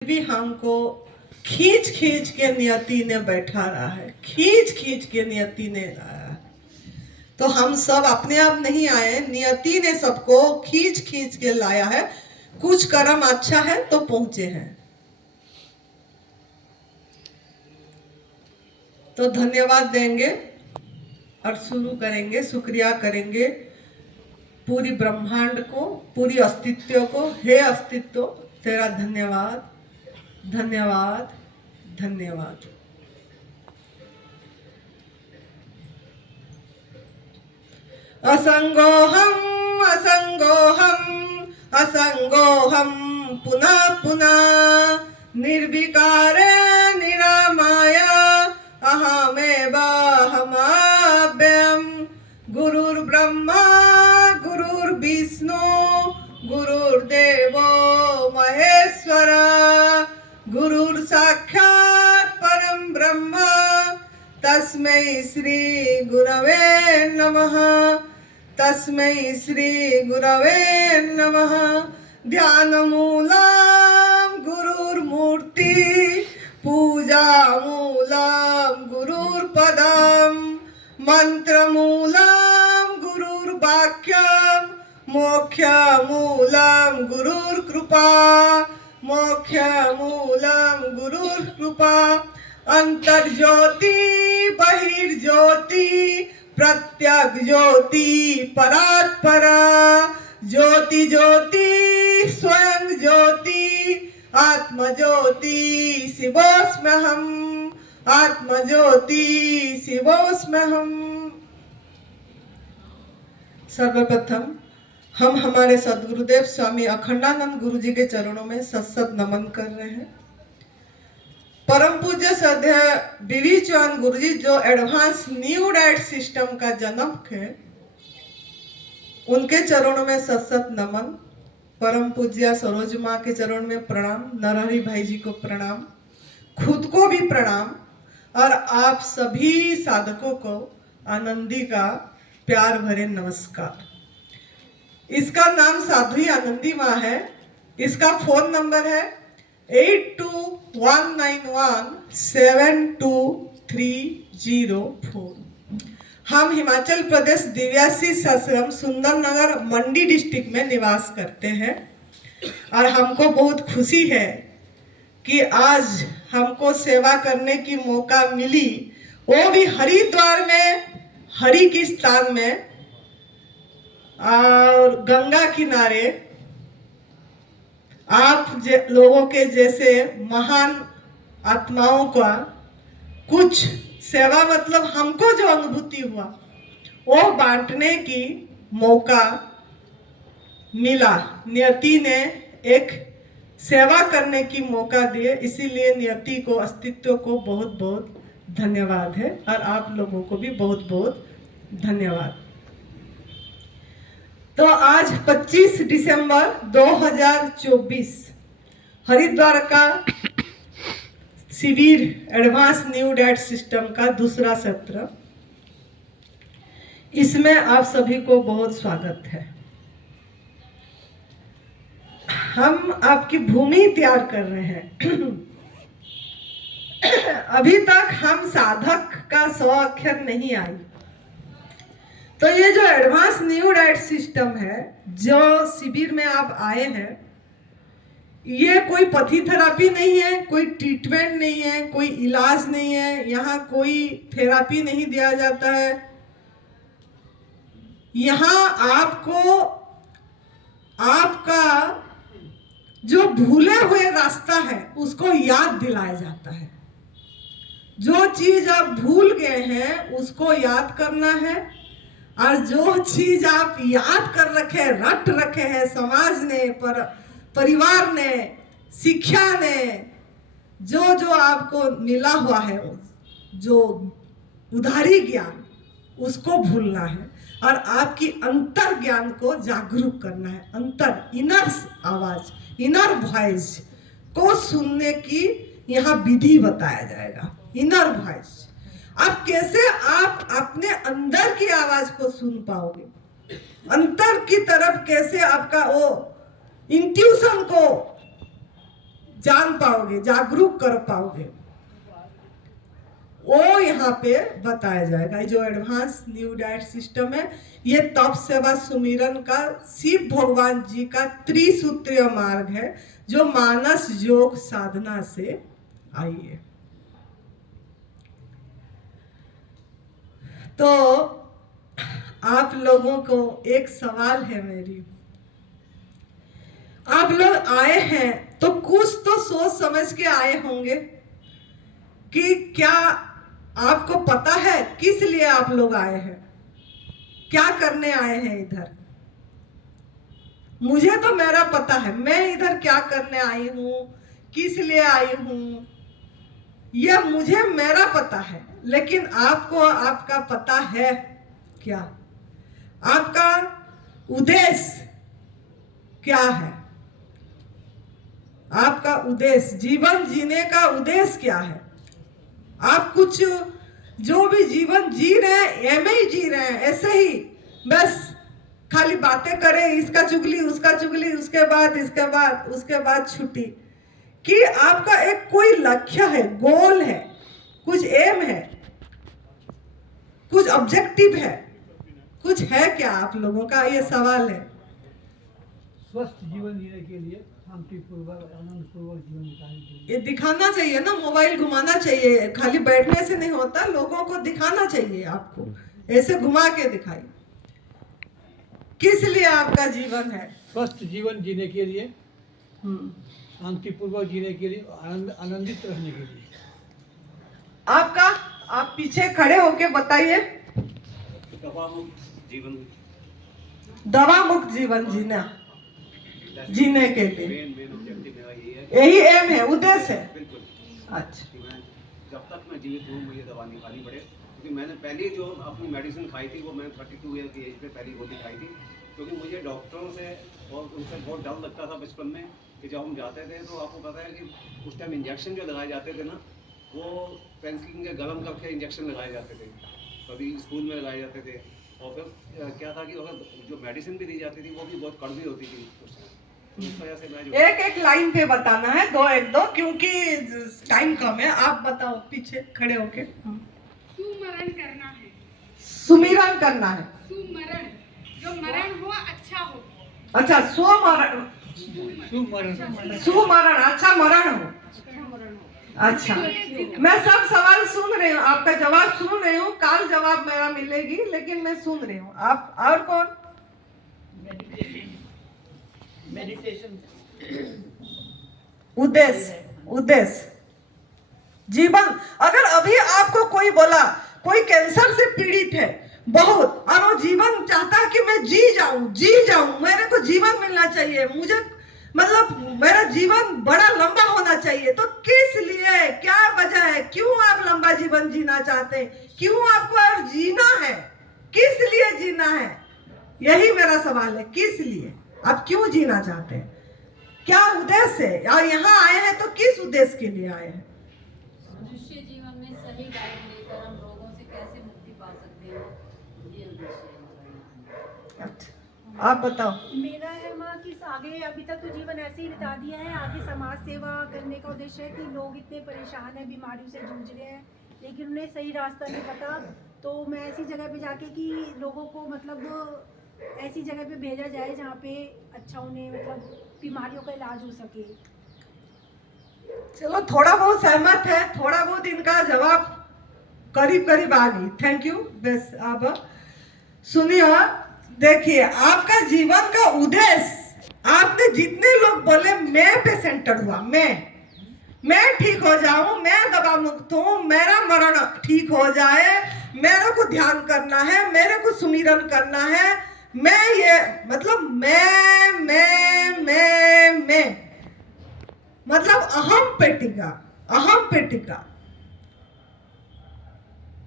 भी हमको खींच खींच के नियति ने बैठा रहा है, खींच खींच के नियति ने लाया है। तो हम सब अपने आप नहीं आए, नियति ने सबको खींच खींच के लाया है। कुछ कर्म अच्छा है तो पहुंचे हैं। तो धन्यवाद देंगे और शुरू करेंगे, शुक्रिया करेंगे पूरी ब्रह्मांड को, पूरी अस्तित्व को। हे अस्तित्व, तेरा धन्यवाद, धन्यवाद, धन्यवाद। असंगोहम असंगोहम असंगोहम पुनः पुनः निर्विकारे निरामाया अहमेव अहमाभ्यम। गुरुर्ब्रह्मा गुरुर्विष्णु गुरुर्देवो महेश्वर गुरुर्साक्षात् परम ब्रह्म तस्मै श्री गुरवे नमः, तस्मै श्री गुरवे नमः। ध्यानमूलं गुरुर्मूर्ति पूजामूलं गुरुर्पदं मंत्रमूलं गुरुर्वाक्यं मोक्षमूलं गुरुर्कृपा, मोक्षमूलं गुरुर्कृपा। अंतर्ज्योति बहिर्ज्योति प्रत्यक ज्योति परात्परा ज्योति ज्योति स्वयं ज्योति आत्मज्योति शिवोऽस्म्यहम्, आत्मज्योति शिवोऽस्म्यहम्। सर्वप्रथम हम हमारे सद्गुरुदेव स्वामी अखंडानंद गुरु जी के चरणों में सत नमन कर रहे हैं। परम पूज्य श्रद्धेय बीवी चौहान गुरु जी जो एडवांस न्यू डाइट सिस्टम का जनक है, उनके चरणों में सत नमन। परम पूज्य सरोज माँ के चरण में प्रणाम, नरहरि भाई जी को प्रणाम, खुद को भी प्रणाम और आप सभी साधकों को आनंदी का प्यार भरे नमस्कार। इसका नाम साध्वी आनंदी माँ है। इसका फोन नंबर है 8219172304। हम हिमाचल प्रदेश दिव्यासी ससरम सुंदरनगर मंडी डिस्ट्रिक्ट में निवास करते हैं और हमको बहुत खुशी है कि आज हमको सेवा करने की मौका मिली, वो भी हरिद्वार में, हरि के स्थान में और गंगा किनारे। आप लोगों के जैसे महान आत्माओं का कुछ सेवा, मतलब हमको जो अनुभूति हुआ वो बांटने की मौका मिला। नियति ने एक सेवा करने की मौका दिए, इसीलिए नियति को, अस्तित्व को बहुत बहुत धन्यवाद है और आप लोगों को भी बहुत बहुत धन्यवाद। तो आज 25 दिसंबर 2024 हरिद्वार का शिविर एडवांस न्यू डाइट सिस्टम का दूसरा सत्र। इसमें आप सभी को बहुत स्वागत है। हम आपकी भूमि तैयार कर रहे हैं। अभी तक हम साधक का 100 अक्षर नहीं आई। तो ये जो एडवांस न्यू डाइट सिस्टम है, जो शिविर में आप आए हैं, ये कोई पथी थेरापी नहीं है, कोई ट्रीटमेंट नहीं है, कोई इलाज नहीं है, यहाँ कोई थेरापी नहीं दिया जाता है। यहाँ आपको आपका जो भूले हुए रास्ता है उसको याद दिलाया जाता है। जो चीज आप भूल गए हैं उसको याद करना है, और जो चीज आप याद कर रखे, रट रखे हैं, समाज ने, परिवार ने, शिक्षा ने, जो जो आपको मिला हुआ है, जो उधारी ज्ञान, उसको भूलना है और आपकी अंतर ज्ञान को जागरूक करना है। अंतर, इनर आवाज, इनर वॉइस को सुनने की यहाँ विधि बताया जाएगा। इनर वॉइस, अब कैसे आप अपने अंदर की आवाज को सुन पाओगे, अंतर की तरफ कैसे आपका वो इंट्यूशन को जान पाओगे, जागरूक कर पाओगे, वो यहाँ पे बताया जाएगा। जो एडवांस न्यू डाइट सिस्टम है, ये तप सेवा सुमिरन का शिव भगवान जी का त्रिसूत्रीय मार्ग है, जो मानस योग साधना से आई है। तो आप लोगों को एक सवाल है मेरी, आप लोग आए हैं तो कुछ तो सोच समझ के आए होंगे कि क्या आपको पता है किस लिए आप लोग आए हैं, क्या करने आए हैं इधर। मुझे तो मेरा पता है मैं इधर क्या करने आई हूं, किस लिए आई हूं, यह मुझे मेरा पता है। लेकिन आपको आपका पता है क्या, आपका उद्देश्य क्या है, आपका उद्देश्य, जीवन जीने का उद्देश्य क्या है। आप कुछ जो भी जीवन जी रहे हैं ऐसे ही जी रहे हैं, ऐसे ही बस खाली बातें करें, इसका चुगली उसका चुगली, उसके बाद छुट्टी, कि आपका एक कोई लक्ष्य है, गोल है, कुछ एम है, कुछ ऑब्जेक्टिव है, कुछ है क्या आप लोगों का, ये सवाल है। स्वस्थ जीवन जीने के लिए, शांतिपूर्वक आनंदपूर्वक जीवन बिताने के लिए ये दिखाना चाहिए ना, मोबाइल घुमाना चाहिए, खाली बैठने से नहीं होता, लोगों को दिखाना चाहिए। आपको ऐसे घुमा के दिखाई, किस लिए आपका जीवन है। स्वस्थ जीवन जीने के लिए, शांतिपूर्वक जीने के लिए, आनंदित रहने के लिए। आपका, आप पीछे खड़े होके बताइए। दवा मुक्त जीवन, दवा मुक्त जीवन जीने के लिए मेन ऑब्जेक्टिव मेरा यही है, यही एम है, उद्देश्य है। बिल्कुल। अच्छा, कि मैं जब तक मैं जीवित हूँ मुझे दवा नहीं खानी पड़े, क्योंकि मैंने पहले जो अपनी मेडिसिन खाई थी वो मैं 32 ईयर की एज पे पहली गोली खाई थी, क्योंकि मुझे डॉक्टरों से और उनसे बहुत डर लगता था बचपन में, कि जब हम जाते थे तो आपको पता है कि उस टाइम इंजेक्शन जो लगाए जाते थे ना, वो पेंसिलिन के गर्म करके इंजेक्शन लगाए जाते थे, कभी स्कूल में लगाए जाते थे, और फिर क्या था कि अगर जो मेडिसिन भी दी जाती थी वो भी बहुत कड़वी होती थी उस टाइम। तो इस वजह से मैं जो एक एक लाइन पे बताना है, दो, क्योंकि टाइम कम है। आप बताओ पीछे खड़े होके। सुमरण करना है, सुमिरन करना है, सुमरण, जो मरण हो अच्छा हो। अच्छा, सुमरण, अच्छा मरण हो। अच्छा, मैं सब सवाल सुन रही हूँ, आपका जवाब सुन रही हूँ, काल जवाब मेरा मिलेगी, लेकिन मैं सुन रही हूँ। आप और कौन? मेडिटेशन। उद्देश्य जीवन। अगर अभी आपको कोई बोला, कोई कैंसर से पीड़ित है बहुत, और वो जीवन चाहता है कि मैं जी जाऊं, मेरे को जीवन मिलना चाहिए, मुझे मतलब मेरा जीवन बड़ा लंबा होना चाहिए, तो किस लिए, क्या वजह है, क्यों आप लंबा जीवन जीना चाहते हैं, क्यों आपको जीना है, किस लिए जीना है, यही मेरा सवाल है। किस लिए आप क्यों जीना चाहते हैं, क्या उद्देश्य है, और यहाँ आए हैं तो किस उद्देश्य के लिए आए हैं। मनुष्य जीवन में सही डाइट लेकर हम रोगों से कैसे मुक्ति पा सकते हैं, ये उद्देश्य है। अच्छा, आप बताओ। मेरा है माँ कि आगे अभी तक तो जीवन ऐसे ही बिता दिया है, आगे समाज सेवा करने का उद्देश्य है कि लोग इतने परेशान हैं, बीमारियों से जूझ रहे हैं, लेकिन उन्हें सही रास्ता नहीं पता, तो मैं ऐसी जगह पे जाके कि लोगों को मतलब ऐसी जगह पे भेजा जाए जहाँ पे अच्छा उन्हें मतलब बीमारियों का इलाज हो सके। चलो, थोड़ा बहुत सहमत है, थोड़ा बहुत इनका जवाब करीब आ गई। Thank you. बस अब सुनिए, देखिए आपका जीवन का उद्देश्य, आपने जितने लोग बोले मैं पे सेंटर हुआ, मैं ठीक हो जाऊं, मैं दवा मुक्त हूं, मेरा मरण ठीक हो जाए, मेरे को ध्यान करना है, मेरे को सुमिरन करना है, मैं ये मतलब मैं मतलब अहम पेटिका,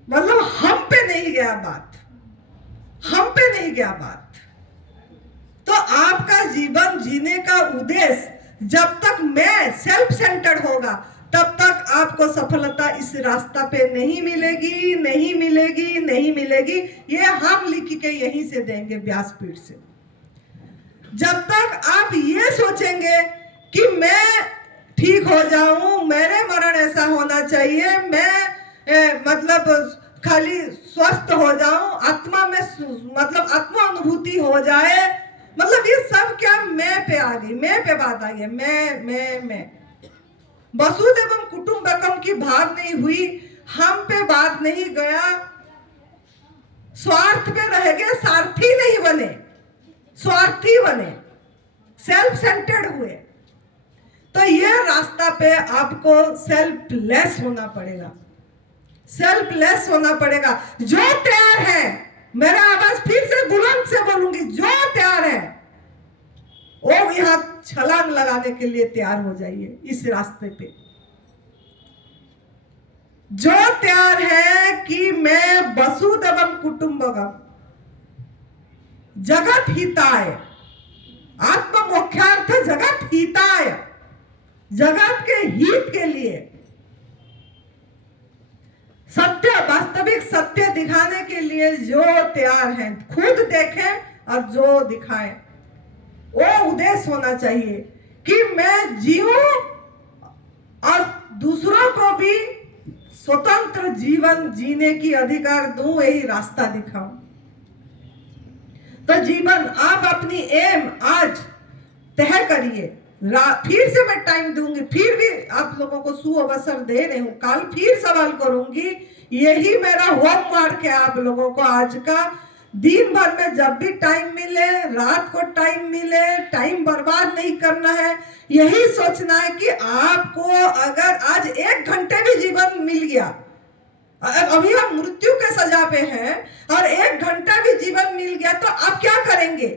मतलब हम पे नहीं गया बात, तो आपका जीवन जीने का उद्देश्य जब तक मैं सेल्फ सेंटर्ड होगा तब तक आपको सफलता इस रास्ता पे नहीं मिलेगी। ये हम लिख के यहीं से देंगे, व्यासपीठ से। जब तक आप ये सोचेंगे कि मैं ठीक हो जाऊं, मेरे मरण ऐसा होना चाहिए, मैं मतलब खाली स्वस्थ हो जाऊं, आत्मा में मतलब आत्मा अनुभूति हो जाए, मतलब ये सब क्या मैं पे आ गई, मैं पे बात आ गई, मैं वसुदेवम कुटुंबकम की भाव नहीं हुई, हम पे बात नहीं गया, स्वार्थ पे रह गए, सारथी नहीं बने, स्वार्थी बने, सेल्फ सेंटर्ड हुए। तो ये रास्ता पे आपको सेल्फलेस होना पड़ेगा, सेल्फलेस होना पड़ेगा। जो तैयार है, मेरा आवाज फिर से बुलंद से बोलूंगी, जो तैयार है वो यहां छलांग लगाने के लिए तैयार हो जाइए इस रास्ते पे। जो तैयार है कि मैं वसुदेवम कुटुंबकम, जगत हिताय, आत्म मोक्षार्थ जगत हिताय, जगत के हित के लिए सत्य, वास्तविक सत्य दिखाने के लिए जो तैयार है, खुद देखें और जो दिखाएं, वो उद्देश्य होना चाहिए कि मैं जीऊं और दूसरों को भी स्वतंत्र जीवन जीने की अधिकार दूं, यही रास्ता दिखाऊं। तो जीवन आप अपनी एम आज तय करिए। फिर से मैं टाइम दूंगी, फिर भी आप लोगों को सुअवसर दे रही हूं, कल फिर सवाल करूंगी, यही मेरा होमवर्क है आप लोगों को आज का। दिन भर में जब भी टाइम मिले, रात को टाइम मिले, टाइम बर्बाद नहीं करना है, यही सोचना है कि आपको अगर आज 1 घंटे भी जीवन मिल गया, अभी हम मृत्यु के सजा पे हैं और 1 घंटा भी जीवन मिल गया, तो आप क्या करेंगे?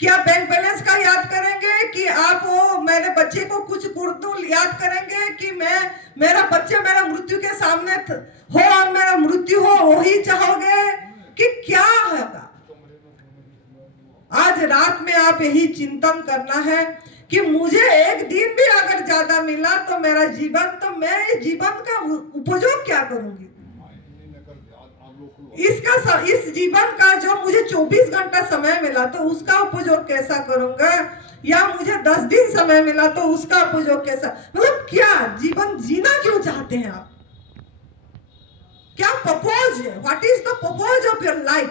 क्या बैंक बैलेंस का याद करेंगे कि आप वो मेरे बच्चे को कुछ कुर्तू याद करेंगे कि मैं मेरा बच्चे मेरा मृत्यु के सामने हो और मेरा मृत्यु हो, वही चाहोगे कि क्या होगा? आज रात में आप यही चिंतन करना है कि मुझे 1 दिन भी अगर ज्यादा मिला तो मेरा जीवन, तो मैं जीवन का उपयोग क्या करूंगी? इस जीवन का जो मुझे 24 घंटा समय मिला तो उसका उपयोग कैसा करूंगा, या मुझे 10 दिन समय मिला तो उसका उपयोग कैसा, मतलब क्या जीवन जीना क्यों चाहते हैं आप? क्या पर्पज है? What is the purpose of your life?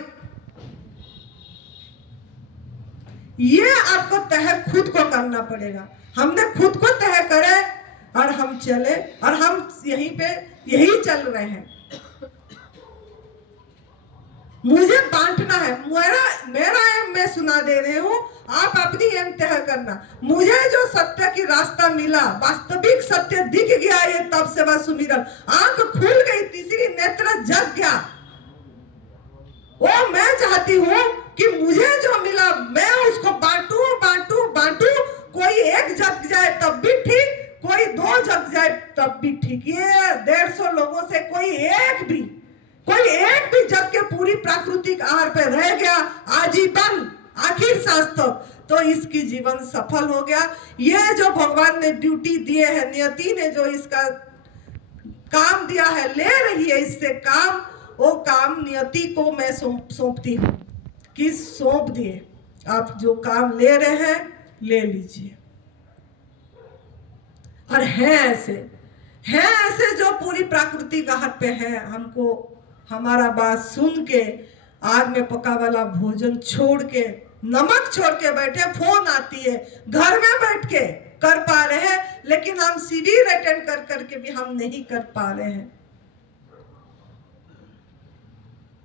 ये आपको तय खुद को करना पड़ेगा। हमने खुद को तय करे और हम चले, और हम यहीं पे यही चल रहे हैं। मुझे बांटना है, मेरा एम मैं सुना दे रही हूँ, आप अपनी एम तय करना। मुझे जो सत्य की रास्ता मिला, वास्तविक सत्य दिख गया, ये तब से वह सुमिरन, आंख खुल गई, तीसरी नेत्र जग गया। वो मैं चाहती हूँ कि मुझे जो मिला मैं उसको बांटू बांटू बांटू, कोई 1 जग जाए तब भी ठीक, कोई 2 जग जाए तब भी ठीक। ये 150 लोगों से कोई एक भी जग के पूरी प्राकृतिक आहार पे रह गया आजीवन, आखिर सांस तक, तो इसकी जीवन सफल हो गया। ये जो भगवान ने ड्यूटी दिए है, नियति ने जो इसका काम दिया है, ले रही है इससे काम, वो काम नियति को मैं सौंपती हूँ कि सौंप दिए, आप जो काम ले रहे हैं ले लीजिए। और है ऐसे जो पूरी प्राकृतिक आहार पे है, हमको हमारा बात सुन के आग में पका वाला भोजन छोड़ के, नमक छोड़ के बैठे, फोन आती है, घर में बैठ के कर पा रहे हैं, लेकिन हम शिविर अटेंड कर करके भी हम नहीं कर पा रहे हैं।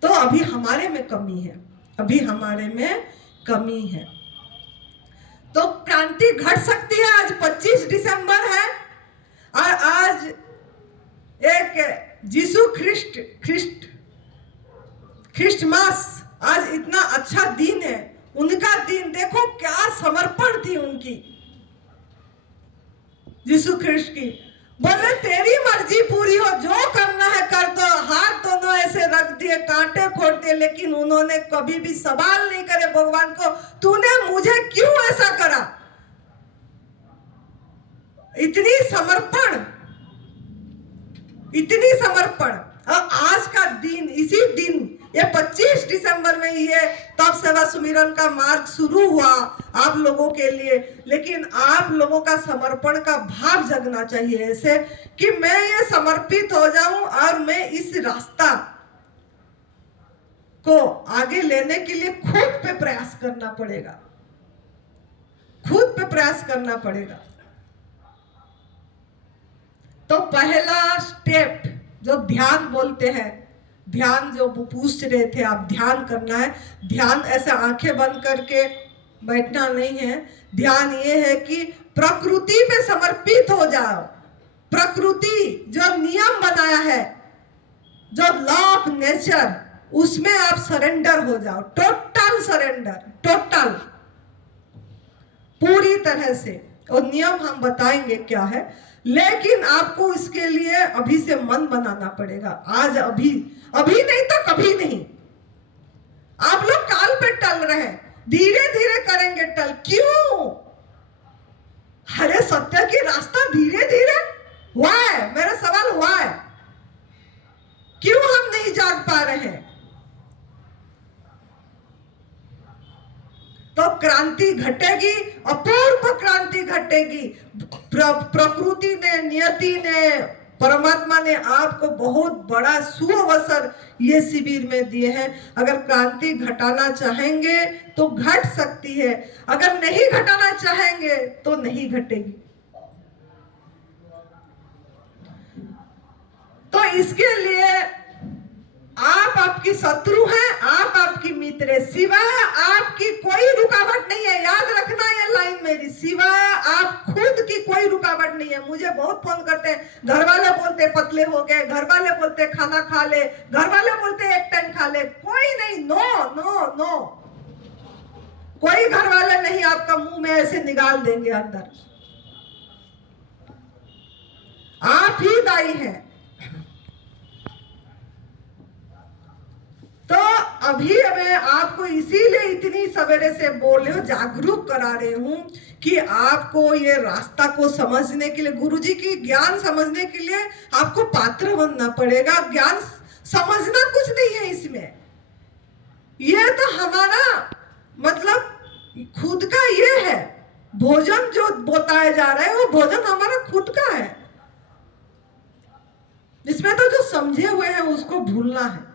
तो अभी हमारे में कमी है, अभी हमारे में कमी है। तो क्रांति घट सकती है। आज 25 दिसंबर है और आज एक यीशु ख्रिस्टमास, आज इतना अच्छा दिन है, उनका दिन देखो, क्या समर्पण थी उनकी, यीशु ख्रिस्ट की। बोले तेरी मर्जी पूरी हो, जो करना है कर दो, हाथ दोनों ऐसे रख दिए, कांटे खोल दिए, लेकिन उन्होंने कभी भी सवाल नहीं करे भगवान को, तूने मुझे क्यों ऐसा करा? इतनी समर्पण। और आज का दिन, इसी दिन ये 25 दिसंबर में ये तप सेवा सुमिरन का मार्ग शुरू हुआ आप लोगों के लिए, लेकिन आप लोगों का समर्पण का भाव जगना चाहिए ऐसे कि मैं ये समर्पित हो जाऊं और मैं इस रास्ता को आगे लेने के लिए खुद पे प्रयास करना पड़ेगा, खुद पे प्रयास करना पड़ेगा। तो पहला स्टेप जो ध्यान बोलते हैं, ध्यान जो पूछ रहे थे आप, ध्यान करना है। ध्यान ऐसे आंखें बंद करके बैठना नहीं है, ध्यान ये है कि प्रकृति पे समर्पित हो जाओ। प्रकृति जो नियम बनाया है, जो लॉ ऑफ नेचर, उसमें आप सरेंडर हो जाओ, टोटल सरेंडर, टोटल पूरी तरह से। और नियम हम बताएंगे क्या है, लेकिन आपको इसके लिए अभी से मन बनाना पड़ेगा। आज अभी नहीं तो कभी नहीं। आप लोग काल पे टल रहे हैं, धीरे धीरे करेंगे टल। क्यों? अरे सत्य की रास्ता धीरे धीरे हुआ है। मेरा सवाल हुआ है, क्यों हम नहीं जाग पा रहे हैं? तो क्रांति घटेगी, अपूर्व क्रांति घटेगी। प्रकृति ने, नियति ने, परमात्मा ने आपको बहुत बड़ा सुअवसर ये शिविर में दिए हैं। अगर क्रांति घटाना चाहेंगे तो घट सकती है, अगर नहीं घटाना चाहेंगे तो नहीं घटेगी। तो इसके लिए आप आपकी शत्रु हैं, आप आपकी मित्र है, सिवाय आपकी कोई रुकावट नहीं है। याद रखना ये लाइन मेरी, सिवाय आप खुद की कोई रुकावट नहीं है। मुझे बहुत फोन करते हैं, घर वाले बोलते पतले हो गए, घर वाले बोलते खाना खा ले, घर वाले बोलते एक टाइम खा ले। कोई नहीं, नो नो नो, कोई घर वाले नहीं आपका मुंह में ऐसे निकाल देंगे अंदर। आप ही दायी हैं। तो अभी मैं आपको इसीलिए इतनी सवेरे से बोल रही हूँ, जागरूक करा रही हूँ कि आपको ये रास्ता को समझने के लिए, गुरुजी की ज्ञान समझने के लिए आपको पात्र बनना पड़ेगा। ज्ञान समझना कुछ नहीं है इसमें, ये तो हमारा मतलब खुद का ये है। भोजन जो बताया जा रहा है वो भोजन हमारा खुद का है। इसमें तो जो समझे हुए हैं उसको भूलना है।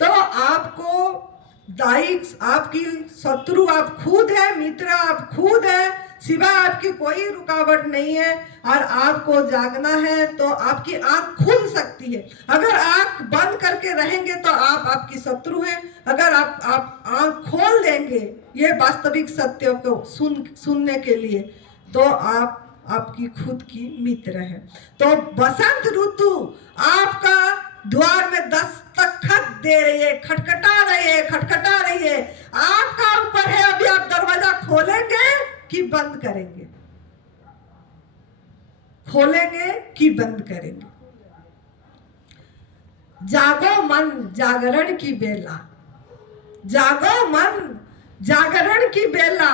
तो आपको दायिक, आपकी शत्रु आप खुद है, मित्र आप खुद है, सिवाय आपकी कोई रुकावट नहीं है। और आपको जागना है तो आपकी आंख खुल सकती है। अगर आंख बंद करके रहेंगे तो आप आपकी शत्रु हैं, अगर आप आंख खोल देंगे ये वास्तविक सत्य को सुनने के लिए तो आप आपकी खुद की मित्र है। तो बसंत ऋतु आपका द्वार में दस्तखत दे रही है, खटखटा रही है। आपका ऊपर है, अभी आप दरवाजा खोलेंगे कि बंद करेंगे, खोलेंगे कि बंद करेंगे। जागो मन जागरण की बेला, जागो मन जागरण की बेला,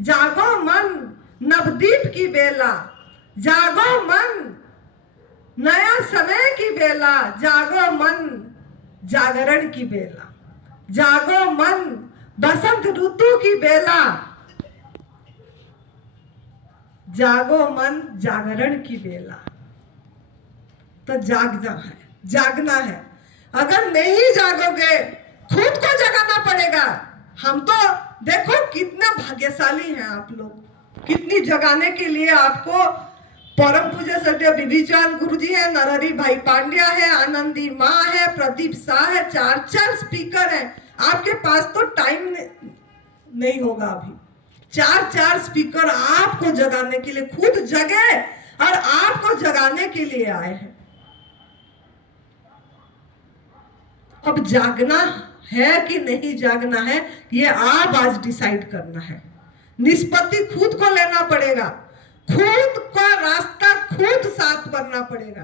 जागो मन नवदीप की बेला, जागो मन नया समय की बेला, जागो मन जागरण की बेला, जागो मन बसंत ऋतु की बेला, जागो मन जागरण की बेला। तो जागना है, जागना है। अगर नहीं जागोगे खुद को जगाना पड़ेगा। हम तो देखो कितना भाग्यशाली हैं आप लोग, कितनी जगाने के लिए आपको परम पूज्य सत्य विभीचंद गुरुजी है, नरहरि भाई पांड्या है, आनंदी माँ है, प्रदीप शाह है, चार स्पीकर है। आपके पास तो टाइम नहीं होगा अभी। चार स्पीकर आपको जगाने के लिए खुद जगे और आपको जगाने के लिए आए हैं। अब जागना है कि नहीं जागना है ये आप आज डिसाइड करना है। निष्पत्ति खुद को लेना पड़ेगा, खुद का रास्ता खुद साफ करना पड़ेगा।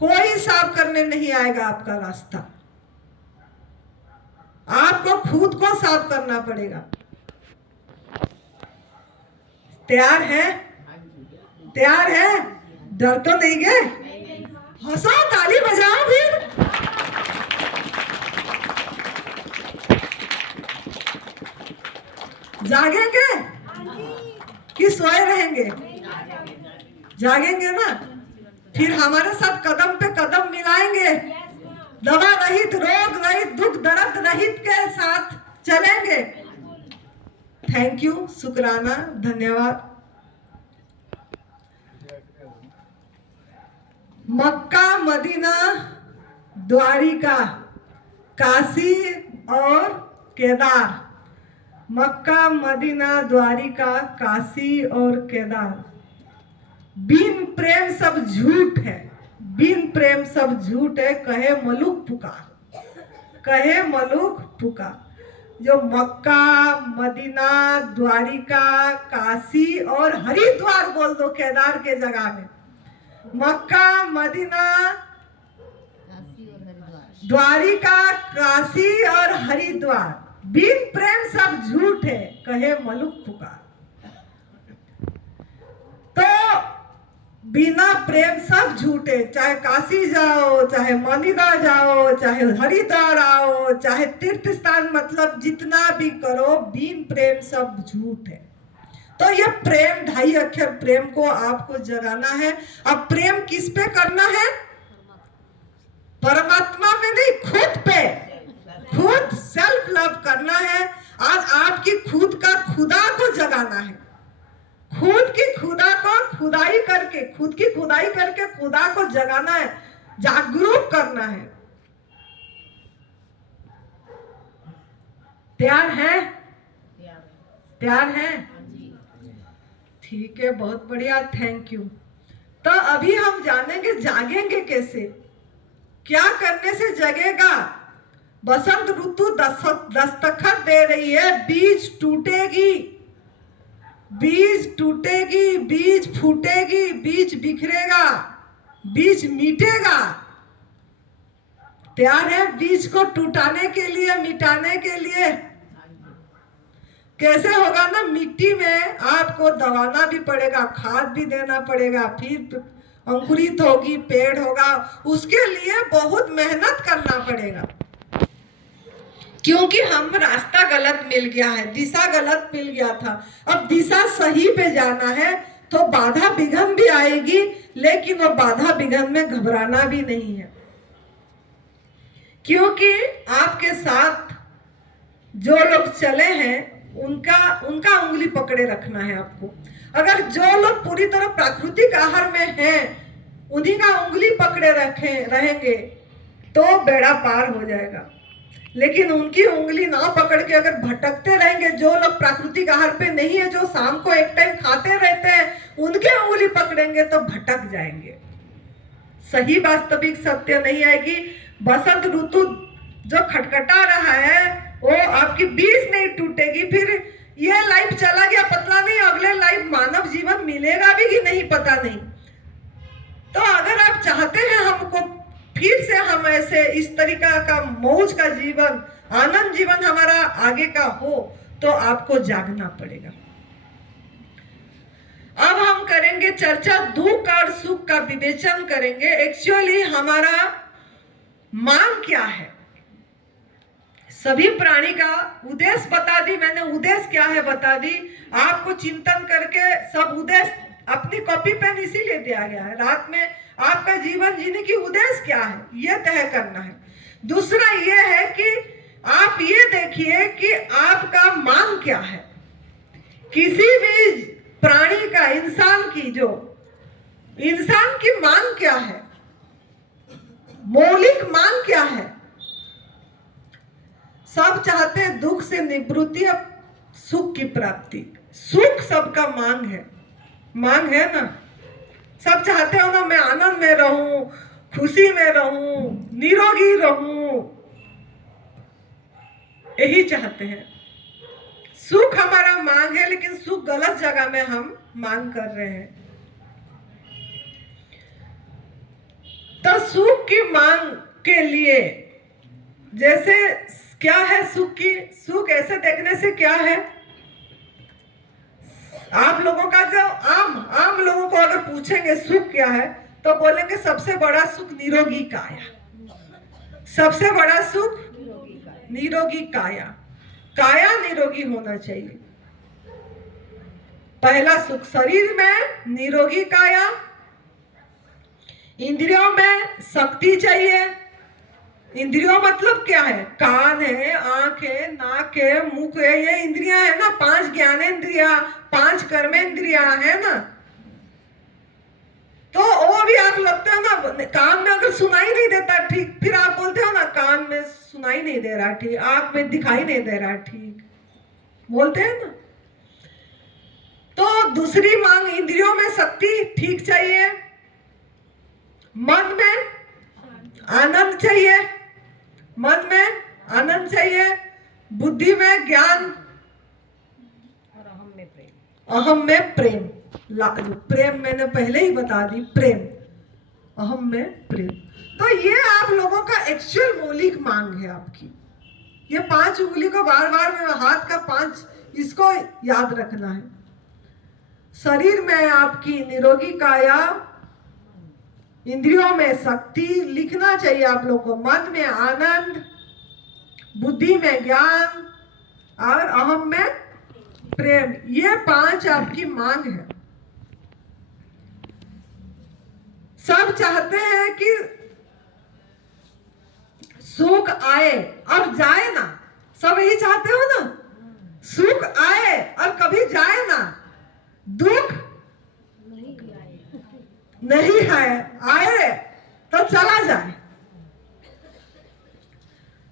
कोई साफ करने नहीं आएगा आपका रास्ता, आपको खुद को साफ करना पड़ेगा। तैयार है? तैयार है? डर तो नहीं गए? हंसो, ताली बजाओ फिर। जागेंगे कि सोए रहेंगे? जागेंगे ना? फिर हमारे साथ कदम पे कदम मिलाएंगे, दवा रहित, रोग रहित, दुख दर्द रहित के साथ चलेंगे। थैंक यू, शुक्राना, धन्यवाद। मक्का, मदीना, द्वारिका, काशी और केदार। मक्का, मदीना, द्वारिका, काशी और केदार। बिन प्रेम सब झूठ है, बिन प्रेम सब झूठ है, कहे मलुक पुकार, कहे मलुक पुकार। जो मक्का, मदीना, द्वारिका, काशी और हरिद्वार बोल दो केदार के जगह में। मक्का, मदीना, द्वारिका, काशी और हरिद्वार। बिन प्रेम सब झूठ है, कहे मलुक पुकार। तो बिना प्रेम सब झूठे, चाहे काशी जाओ, चाहे मदीना जाओ, चाहे हरिद्वार आओ, चाहे तीर्थ स्थान, मतलब जितना भी करो, बिन प्रेम सब झूठ है। तो ये प्रेम, 2.5 अक्षर प्रेम को आपको जगाना है। अब प्रेम किस पे करना है? परमात्मा पे नहीं, खुद पे, खुद सेल्फ लव करना है। आज आपकी खुद का खुदा को जगाना है, खुद की खुदा को खुदाई करके, खुद की खुदाई करके खुदा को जगाना है, जागरूक करना है। तैयार है? तैयार है? ठीक है, बहुत बढ़िया, थैंक यू। तो अभी हम जानेंगे जागेंगे कैसे, क्या करने से जगेगा। बसंत ऋतु दस्तखत दे रही है, बीज टूटेगी, बीज टूटेगी, बीज फूटेगी, बीज बिखरेगा, बीज मिटेगा। तैयार है बीज को टूटाने के लिए, मिटाने के लिए? कैसे होगा ना, मिट्टी में आपको दबाना भी पड़ेगा, खाद भी देना पड़ेगा, फिर अंकुरित होगी, पेड़ होगा, उसके लिए बहुत मेहनत करना पड़ेगा। क्योंकि हम रास्ता गलत मिल गया है, दिशा गलत मिल गया था। अब दिशा सही पे जाना है तो बाधा विघ्न भी आएगी, लेकिन वो बाधा विघ्न में घबराना भी नहीं है, क्योंकि आपके साथ जो लोग चले हैं उनका उंगली पकड़े रखना है आपको। अगर जो लोग पूरी तरह प्राकृतिक आहार में हैं, उन्हीं का उंगली पकड़े रहेंगे तो बेड़ा पार हो जाएगा। लेकिन उनकी उंगली ना पकड़ के अगर भटकते रहेंगे, जो लोग प्राकृतिक आहार पे नहीं है, जो शाम को एक टाइम खाते रहते हैं, उनके उंगली पकड़ेंगे तो भटक जाएंगे, सही वास्तविक सत्य नहीं आएगी। बसंत ऋतु जो खटखटा रहा है वो आपकी बीज नहीं टूटेगी। फिर ये लाइफ चला गया, पता नहीं अगले लाइफ मानव जीवन मिलेगा भी कि नहीं, पता नहीं। तो अगर आप चाहते हैं हमको फिर से हम ऐसे इस तरीका का मौज का जीवन, आनंद जीवन हमारा आगे का हो, तो आपको जागना पड़ेगा। अब हम करेंगे चर्चा, दुख और सुख का विवेचन करेंगे। एक्चुअली हमारा मांग क्या है, सभी प्राणी का उद्देश्य बता दी मैंने, उद्देश्य क्या है बता दी। आपको चिंतन करके सब उद्देश्य अपनी कॉपी पेन इसीलिए दिया गया है। रात में आपका जीवन जीने की उद्देश्य क्या है, यह तय करना है। दूसरा यह है कि आप ये देखिए कि आपका मांग क्या है। किसी भी प्राणी का, इंसान की मांग क्या है, मौलिक मांग क्या है। सब चाहते हैं दुख से निवृत्ति, अब सुख की प्राप्ति। सुख सबका मांग है ना। सब चाहते हो ना, मैं आनंद में रहूं, खुशी में रहूं, निरोगी रहूं, यही चाहते हैं। सुख हमारा मांग है, लेकिन सुख गलत जगह में हम मांग कर रहे हैं। तो सुख की मांग के लिए जैसे क्या है सुख ऐसे देखने से क्या है, आप लोगों का जो आम लोगों को अगर पूछेंगे सुख क्या है, तो बोलेंगे सबसे बड़ा सुख निरोगी काया। सबसे बड़ा सुख निरोगी काया। काया निरोगी होना चाहिए। पहला सुख शरीर में निरोगी काया, इंद्रियों में शक्ति चाहिए। इंद्रियों मतलब क्या है? कान है, आंख है, नाक है, मुख है, ये इंद्रियां है ना। 5 ज्ञानेंद्रिया, 5 कर्मेंद्रिया है ना। तो वो भी आप लगते हो ना, कान में अगर सुनाई नहीं देता ठीक, फिर आप बोलते हो ना कान में सुनाई नहीं दे रहा ठीक, आंख में दिखाई नहीं दे रहा ठीक, बोलते हैं ना। तो दूसरी मांग, इंद्रियों में शक्ति ठीक चाहिए, मन में आनंद चाहिए, मन में आनंद चाहिए, बुद्धि में ज्ञान और अहम में प्रेम। अहम में प्रेम। प्रेम मैंने पहले ही बता दी, प्रेम, अहम में प्रेम। तो ये आप लोगों का एक्चुअल मौलिक मांग है आपकी। ये 5 उंगली को बार बार में हाथ का 5, इसको याद रखना है। शरीर में आपकी निरोगी काया, इंद्रियों में शक्ति, लिखना चाहिए आप लोग को, मन में आनंद, बुद्धि में ज्ञान और अहम में प्रेम। ये 5 आपकी मांग है। सब चाहते हैं कि सुख आए और जाए ना। सब यही चाहते हो ना, सुख आए और कभी जाए ना, दुख नहीं है, आए तो चला जाए।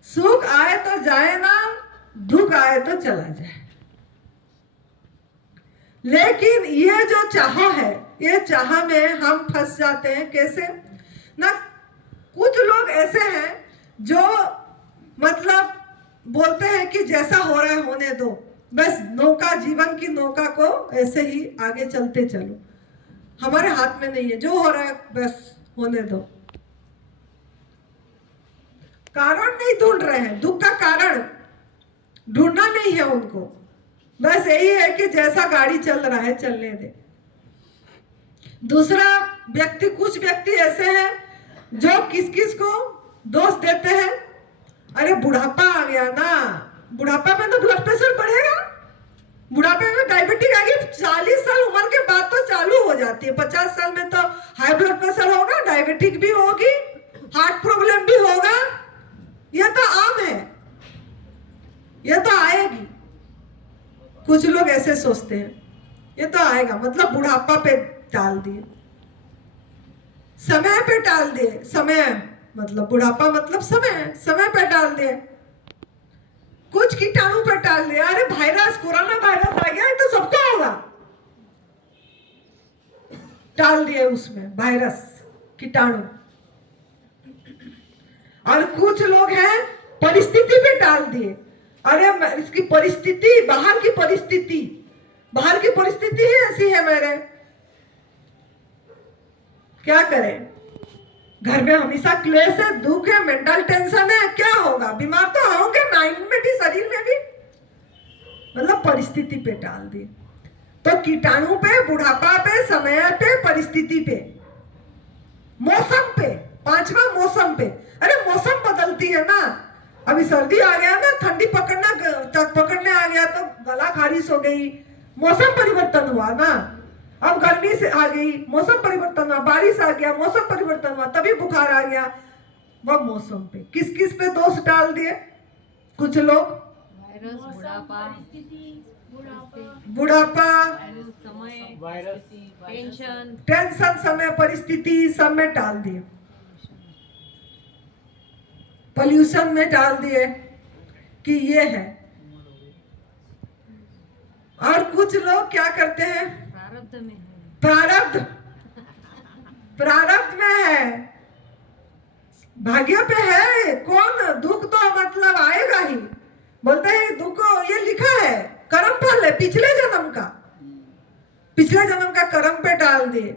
सुख आए तो जाए ना, दुख आए तो चला जाए। लेकिन ये जो चाह है, ये चाह में हम फंस जाते हैं। कैसे ना, कुछ लोग ऐसे हैं जो मतलब बोलते हैं कि जैसा हो रहा है होने दो, बस नौका, जीवन की नौका को ऐसे ही आगे चलते चलो, हमारे हाथ में नहीं है, जो हो रहा है बस होने दो। कारण नहीं ढूंढ रहे हैं, दुख का कारण ढूंढना नहीं है उनको, बस यही है कि जैसा गाड़ी चल रहा है चलने दे। दूसरा व्यक्ति, कुछ व्यक्ति ऐसे हैं जो किस किस को दोष देते हैं, अरे बुढ़ापा आ गया ना, बुढ़ापा में तो ब्लड प्रेशर बढ़ेगा, बुढ़ापे में डायबिटीज आ गई, 40 साल उम्र के बाद तो चालू हो जाती है, 50 साल में तो हाई ब्लड प्रेशर होगा, डायबिटीज भी होगी, हार्ट प्रॉब्लम भी होगा। यह तो आम है, यह तो आएगी। कुछ लोग ऐसे सोचते हैं ये तो आएगा, मतलब बुढ़ापा पे टाल दिए, समय पे टाल दिए। समय मतलब बुढ़ापा मतलब समय, समय पे टाल दिए। कुछ कीटाणु पे टाल दिया, अरे वायरस, कोरोना वायरस आ गया तो सबको होगा, टाल दिए उसमें वायरस, कीटाणु। और कुछ लोग हैं परिस्थिति पे टाल दिए, अरे इसकी परिस्थिति, बाहर की परिस्थिति, बाहर की परिस्थिति ही ऐसी है मेरे, क्या करें, घर में हमेशा क्लेश है, दुख है, मेंटल टेंशन है, क्या होगा, बीमार तो होंगे, माइंड में भी, शरीर में भी, मतलब परिस्थिति पे टाल दी। तो कीटाणु पे, बुढ़ापा पे, समय पे, परिस्थिति पे, मौसम पे, 5वां मौसम पे। अरे मौसम बदलती है ना, अभी सर्दी आ गया ना, ठंडी पकड़ने आ गया तो गला खारिश हो गई, मौसम परिवर्तन हुआ ना। अब गर्मी से आ गई, मौसम परिवर्तन हुआ, बारिश आ गया, मौसम परिवर्तन हुआ, तभी बुखार आ गया। वह मौसम पे किस किस पे दोष डाल दिए कुछ लोग, वायरस, बुढ़ापा, समय, वायरस, टेंशन, टेंशन, समय, परिस्थिति, सब में डाल दिए। पॉल्यूशन में डाल दिए कि ये है। और कुछ लोग क्या करते हैं, प्रारब्ध में है, प्रारब्ध, प्रारब्ध में है, भाग्य पे है। कौन, दुख तो मतलब आएगा ही, बोलते हैं दुख ये लिखा है, कर्म फल है पिछले जन्म का, पिछले जन्म का कर्म पे डाल दिए।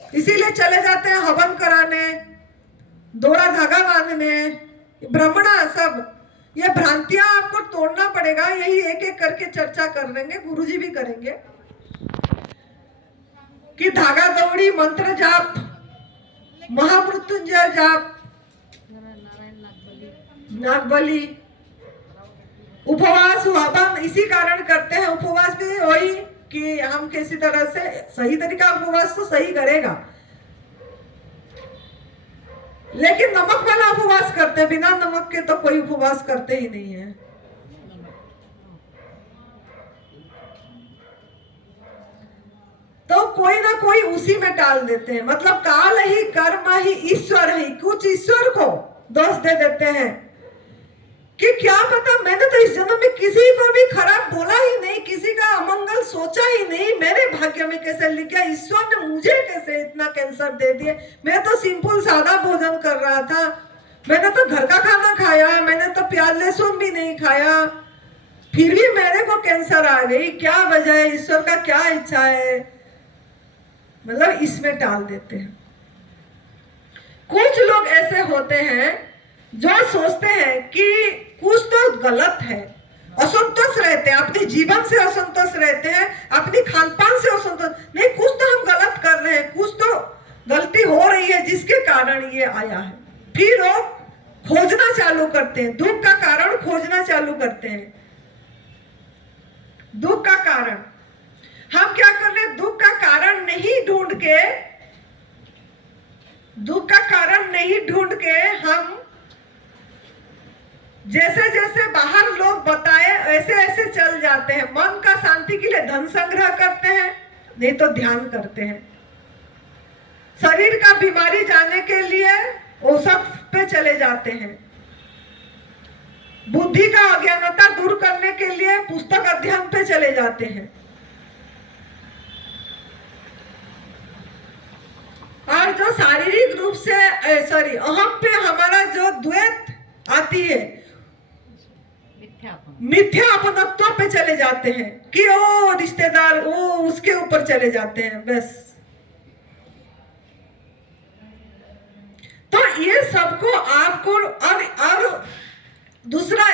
इसीलिए चले जाते हैं हवन कराने, दोरा धागा बांधने, ब्राह्मणा सब। ये भ्रांतियां आपको तोड़ना पड़ेगा, यही एक एक करके चर्चा कर लेंगे, गुरुजी भी करेंगे। कि धागा दौड़ी, मंत्र जाप, महामृत्युंजय जाप, नागबली, उपवास, हवन इसी कारण करते हैं। उपवास भी वही कि हम किसी तरह से सही तरीका उपवास तो सही करेगा, लेकिन नमक वाला उपवास करते हैं, बिना नमक के तो कोई उपवास करते ही नहीं है। तो कोई ना कोई उसी में डाल देते हैं, मतलब काल ही, कर्म ही, ईश्वर ही, कुछ ईश्वर को दोष दे देते हैं कि क्या पता, मैंने तो इस जन्म में किसी को भी खराब बोला ही नहीं, किसी का अमंगल सोचा ही नहीं, मेरे भाग्य में कैसे लिख गया, ईश्वर ने मुझे कैसे इतना कैंसर दे दिए, मैं तो सिंपल सादा भोजन कर रहा था, मैंने तो घर का खाना खाया, मैंने तो प्याज लहसुन भी नहीं खाया, फिर भी मेरे को कैंसर आ गई, क्या वजह है, ईश्वर का क्या इच्छा है, मतलब इसमें टाल देते हैं। कुछ लोग ऐसे होते हैं जो सोचते हैं कि कुछ तो गलत है, असंतोष रहते हैं, अपने जीवन से असंतोष रहते हैं, अपनी खानपान से असंतोष, नहीं कुछ तो हम गलत कर रहे हैं, कुछ तो गलती हो रही है जिसके कारण ये आया है। फिर वो खोजना चालू करते हैं, दुख का कारण खोजना चालू करते हैं। दुख का कारण हम क्या कर रहे हैं, दुख का कारण नहीं ढूंढ के, दुख का कारण नहीं ढूंढ के हम जैसे जैसे बाहर लोग बताए ऐसे ऐसे चल जाते हैं। मन का शांति के लिए धन संग्रह करते हैं, नहीं तो ध्यान करते हैं। शरीर का बीमारी जाने के लिए औषध पे चले जाते हैं। बुद्धि का अज्ञानता दूर करने के लिए पुस्तक अध्ययन पे चले जाते हैं। और जो शारीरिक रूप से अहम पे हमारा जो द्वैत आती है, मिथ्या अपनत्व पे चले जाते हैं कि ओ रिश्तेदार, वो उसके ऊपर चले जाते हैं बस। तो ये सबको आपको और दूसरा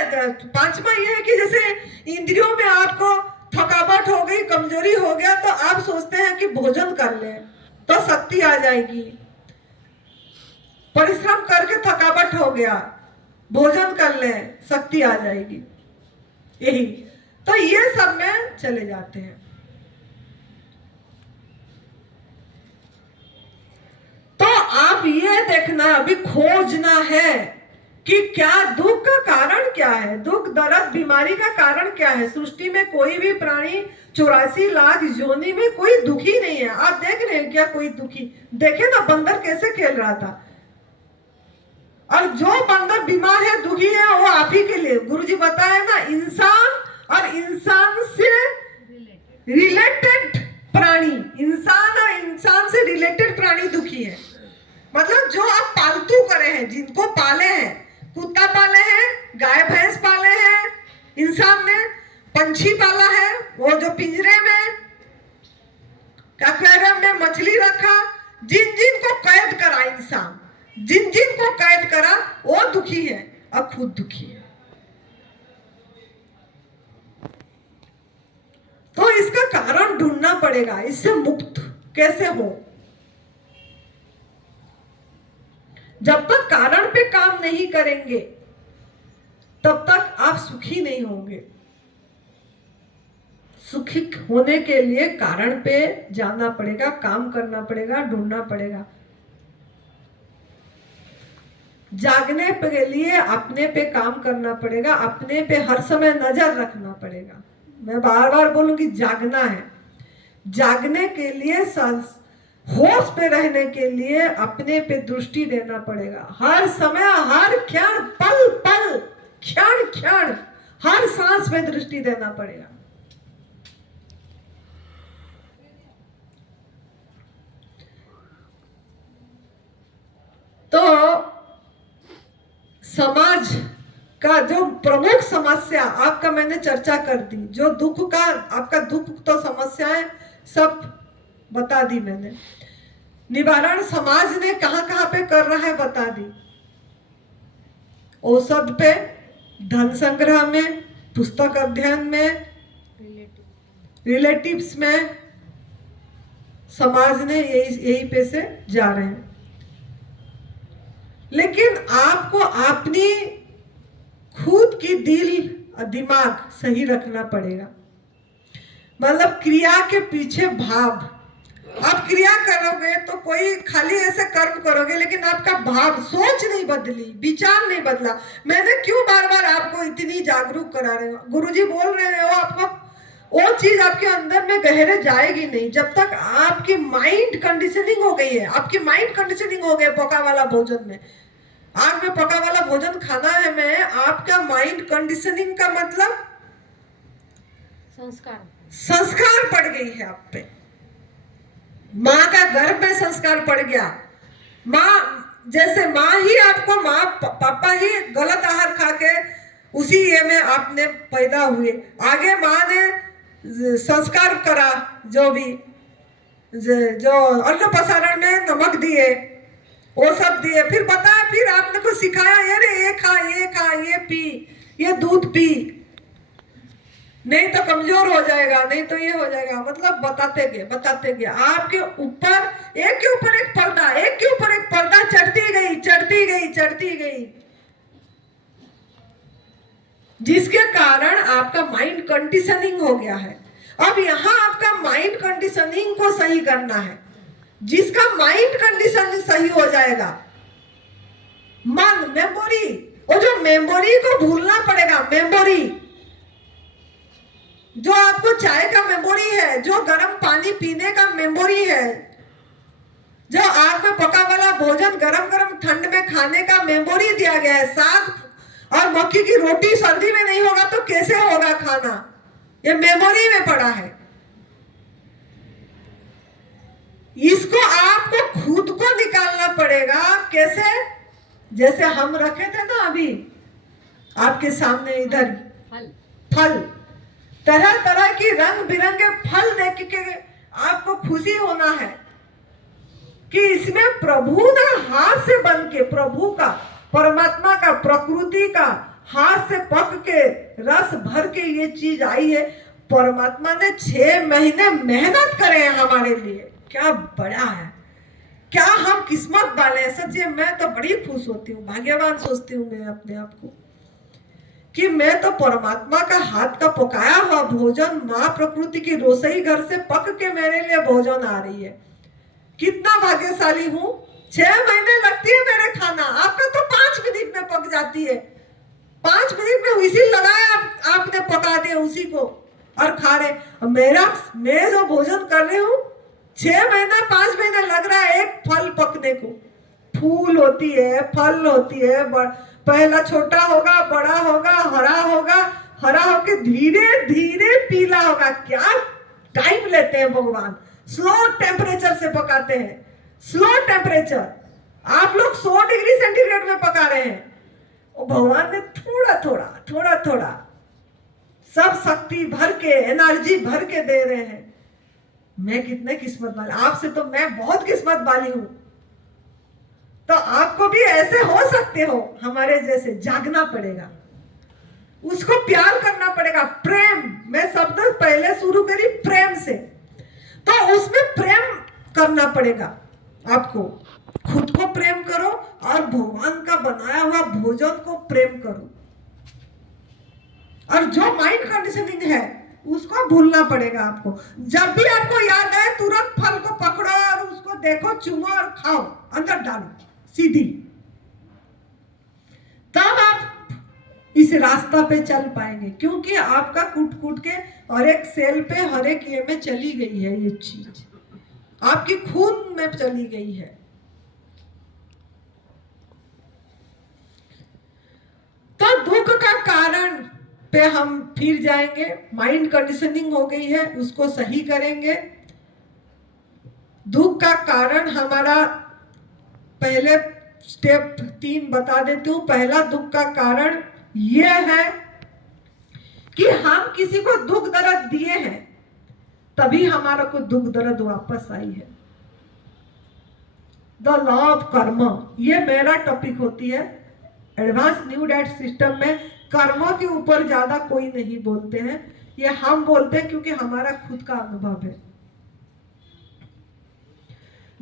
पांचवा ये है कि जैसे इंद्रियों में आपको थकावट हो गई, कमजोरी हो गया, तो आप सोचते हैं कि भोजन कर ले तो शक्ति आ जाएगी। परिश्रम करके थकावट हो गया, भोजन कर ले शक्ति आ जाएगी, यही। तो ये सब में चले जाते हैं। तो आप ये देखना, अभी खोजना है कि क्या दुख का कारण क्या है, दुख दर्द बीमारी का कारण क्या है। सृष्टि में कोई भी प्राणी 84 लाख योनि में कोई दुखी नहीं है। आप देख रहे हैं क्या कोई दुखी? देखे ना बंदर कैसे खेल रहा था। और जो बंदर बीमार है, दुखी है, वो आप ही के लिए गुरुजी बताए ना, इंसान और इंसान से रिलेटेड प्राणी, इंसान और इंसान से रिलेटेड प्राणी दुखी है। मतलब जो आप पालतू करे हैं, जिनको पाले हैं, कुत्ता पाले हैं, गाय भैंस पाले हैं, इंसान ने पंछी पाला है, वो जो पिंजरे में एक्वेरियम में मछली रखा, जिन जिन को कैद करा इंसान, जिन जिन को कैद करा, वो दुखी है और खुद दुखी है। तो इसका कारण ढूंढना पड़ेगा, इससे मुक्त कैसे हो। जब तक कारण पे काम नहीं करेंगे तब तक आप सुखी नहीं होंगे। सुखी होने के लिए कारण पे जाना पड़ेगा, काम करना पड़ेगा, ढूंढना पड़ेगा। जागने के लिए अपने पे काम करना पड़ेगा, अपने पे हर समय नजर रखना पड़ेगा। मैं बार बार बोलूंगी, जागना है। जागने के लिए, होश पे रहने के लिए अपने पे दृष्टि देना पड़ेगा। हर समय, हर क्षण, पल पल, क्षण क्षण, हर सांस पे दृष्टि देना पड़ेगा। तो समाज का जो प्रमुख समस्या आपका मैंने चर्चा कर दी, जो दुख का आपका दुख तो समस्याएं सब बता दी मैंने। निवारण समाज ने कहां कहां पे कर रहा है बता दी। औषध पे, धन संग्रह में, पुस्तक अध्ययन में, रिलेटिव्स में, समाज ने यही पे से जा रहे हैं। लेकिन आपको अपनी खुद की दिल और दिमाग सही रखना पड़ेगा। मतलब क्रिया के पीछे भाव। आप क्रिया करोगे तो कोई खाली ऐसे कर्म करोगे, लेकिन आपका भाव, सोच नहीं बदली, विचार नहीं बदला। मैंने क्यों बार बार आपको इतनी जागरूक करा रहे हो? गुरुजी बोल रहे हो आपको वो चीज आपके अंदर में गहरे जाएगी नहीं जब तक आपकी माइंड कंडीशनिंग हो गई है। आपकी माइंड कंडीशनिंग हो गई पका वाला भोजन में। आग में पका वाला भोजन खाना है मैं, आपका माइंड कंडीशनिंग का मतलब संस्कार पड़ गई है आप पे। माँ का गर्भ में संस्कार पड़ गया। माँ जैसे माँ ही आपको, माँ पापा ही गलत आहार खा के उसी ये में आपने पैदा हुए। आगे माँ ने संस्कार करा, जो भी जो अन्न प्रसारण में नमक दिए, वो सब दिए, फिर बताया, फिर आपने कुछ सिखाया, ये खा, ये पी, ये दूध पी, नहीं तो कमजोर हो जाएगा, नहीं तो ये हो जाएगा। मतलब बताते गए आपके ऊपर एक के ऊपर एक पर्दा, एक के ऊपर एक पर्दा चढ़ती गई, जिसके कारण आपका माइंड कंडीशनिंग हो गया है। अब यहाँ आपका माइंड कंडीशनिंग को सही करना है। जिसका माइंड कंडीशन सही हो जाएगा, मन, मेमोरी, वो जो मेमोरी को भूलना पड़ेगा। मेमोरी जो आपको चाय का मेमोरी है, जो गर्म पानी पीने का मेमोरी है, जो आग में पका वाला भोजन गरम ठंड में खाने का मेमोरी दिया गया है। साग और मक्की की रोटी सर्दी में नहीं होगा तो कैसे होगा खाना? ये मेमोरी में पड़ा है। इसको आपको खुद को निकालना पड़ेगा। कैसे? जैसे हम रखे थे ना अभी आपके सामने इधर फल, तरह तरह की रंग बिरंगे फल देख के आपको खुशी होना है कि इसमें प्रभु ना हाथ से बन के, प्रभु का, परमात्मा का, प्रकृति का हाथ से पक के रस भर के ये चीज आई है। परमात्मा ने 6 महीने मेहनत करे हैं हमारे लिए। क्या बड़ा है, क्या हम किस्मत वाले हैं। सच्ची मैं तो बड़ी खुश होती हूँ, भाग्यवान सोचती हूँ मैं अपने आप को कि मैं तो परमात्मा का हाथ का पकाया हुआ भोजन, माँ प्रकृति की रसोई घर से पक के मेरे लिए भोजन आ रही है। कितना भाग्यशाली हूँ। 6 महीने लगती है मेरे खाना, आपका तो 5 मिनट में पक जाती है। 5 मिनट में व्हिसिल लगाया, आपने पका दिया उसी को और खा रहे। मैं जो भोजन कर रही हूँ 6 महीना 5 महीने लग रहा है एक फल पकने को। फूल होती है, फल होती है, पहला छोटा होगा, बड़ा होगा, हरा होके धीरे धीरे पीला होगा। क्या टाइम लेते हैं भगवान, स्लो टेम्परेचर से पकाते हैं। स्लो टेम्परेचर, आप लोग 100 डिग्री सेंटीग्रेड में पका रहे हैं, और भगवान ने थोड़ा थोड़ा सब शक्ति भर के, एनर्जी भर के दे रहे हैं। मैं कितने किस्मत वाले, आपसे तो मैं बहुत किस्मत वाली हूं। तो आपको भी ऐसे हो सकते हो हमारे जैसे। जागना पड़ेगा, उसको प्यार करना पड़ेगा। प्रेम, मैं शब्द पहले शुरू करी प्रेम से, तो उसमें प्रेम करना पड़ेगा आपको। खुद को प्रेम करो और भगवान का बनाया हुआ भोजन को प्रेम करो। और जो माइंड कंडीशनिंग है उसको भूलना पड़ेगा आपको। जब भी आपको याद आए तुरंत फल को पकड़ो और उसको देखो, चुमो और खाओ, अंदर डालो सीधी। तब आप इस रास्ता पे चल पाएंगे, क्योंकि आपका कूट के हर एक सेल पे, हर एक ये में चली गई है ये चीज, आपकी खून में चली गई है। तो दुख का कारण पे हम फिर जाएंगे। माइंड कंडीशनिंग हो गई है, उसको सही करेंगे। दुख का कारण हमारा पहले स्टेप 3 बता देती हूँ। पहला दुख का कारण यह है कि हम किसी को दुख दर्द दिए हैं, तभी हमारा को दुख दर्द वापस आई है। द लॉ ऑफ कर्म, ये मेरा टॉपिक होती है एडवांस न्यू डाइट सिस्टम में। कर्मों के ऊपर ज्यादा कोई नहीं बोलते हैं, ये हम बोलते हैं क्योंकि हमारा खुद का अनुभव है।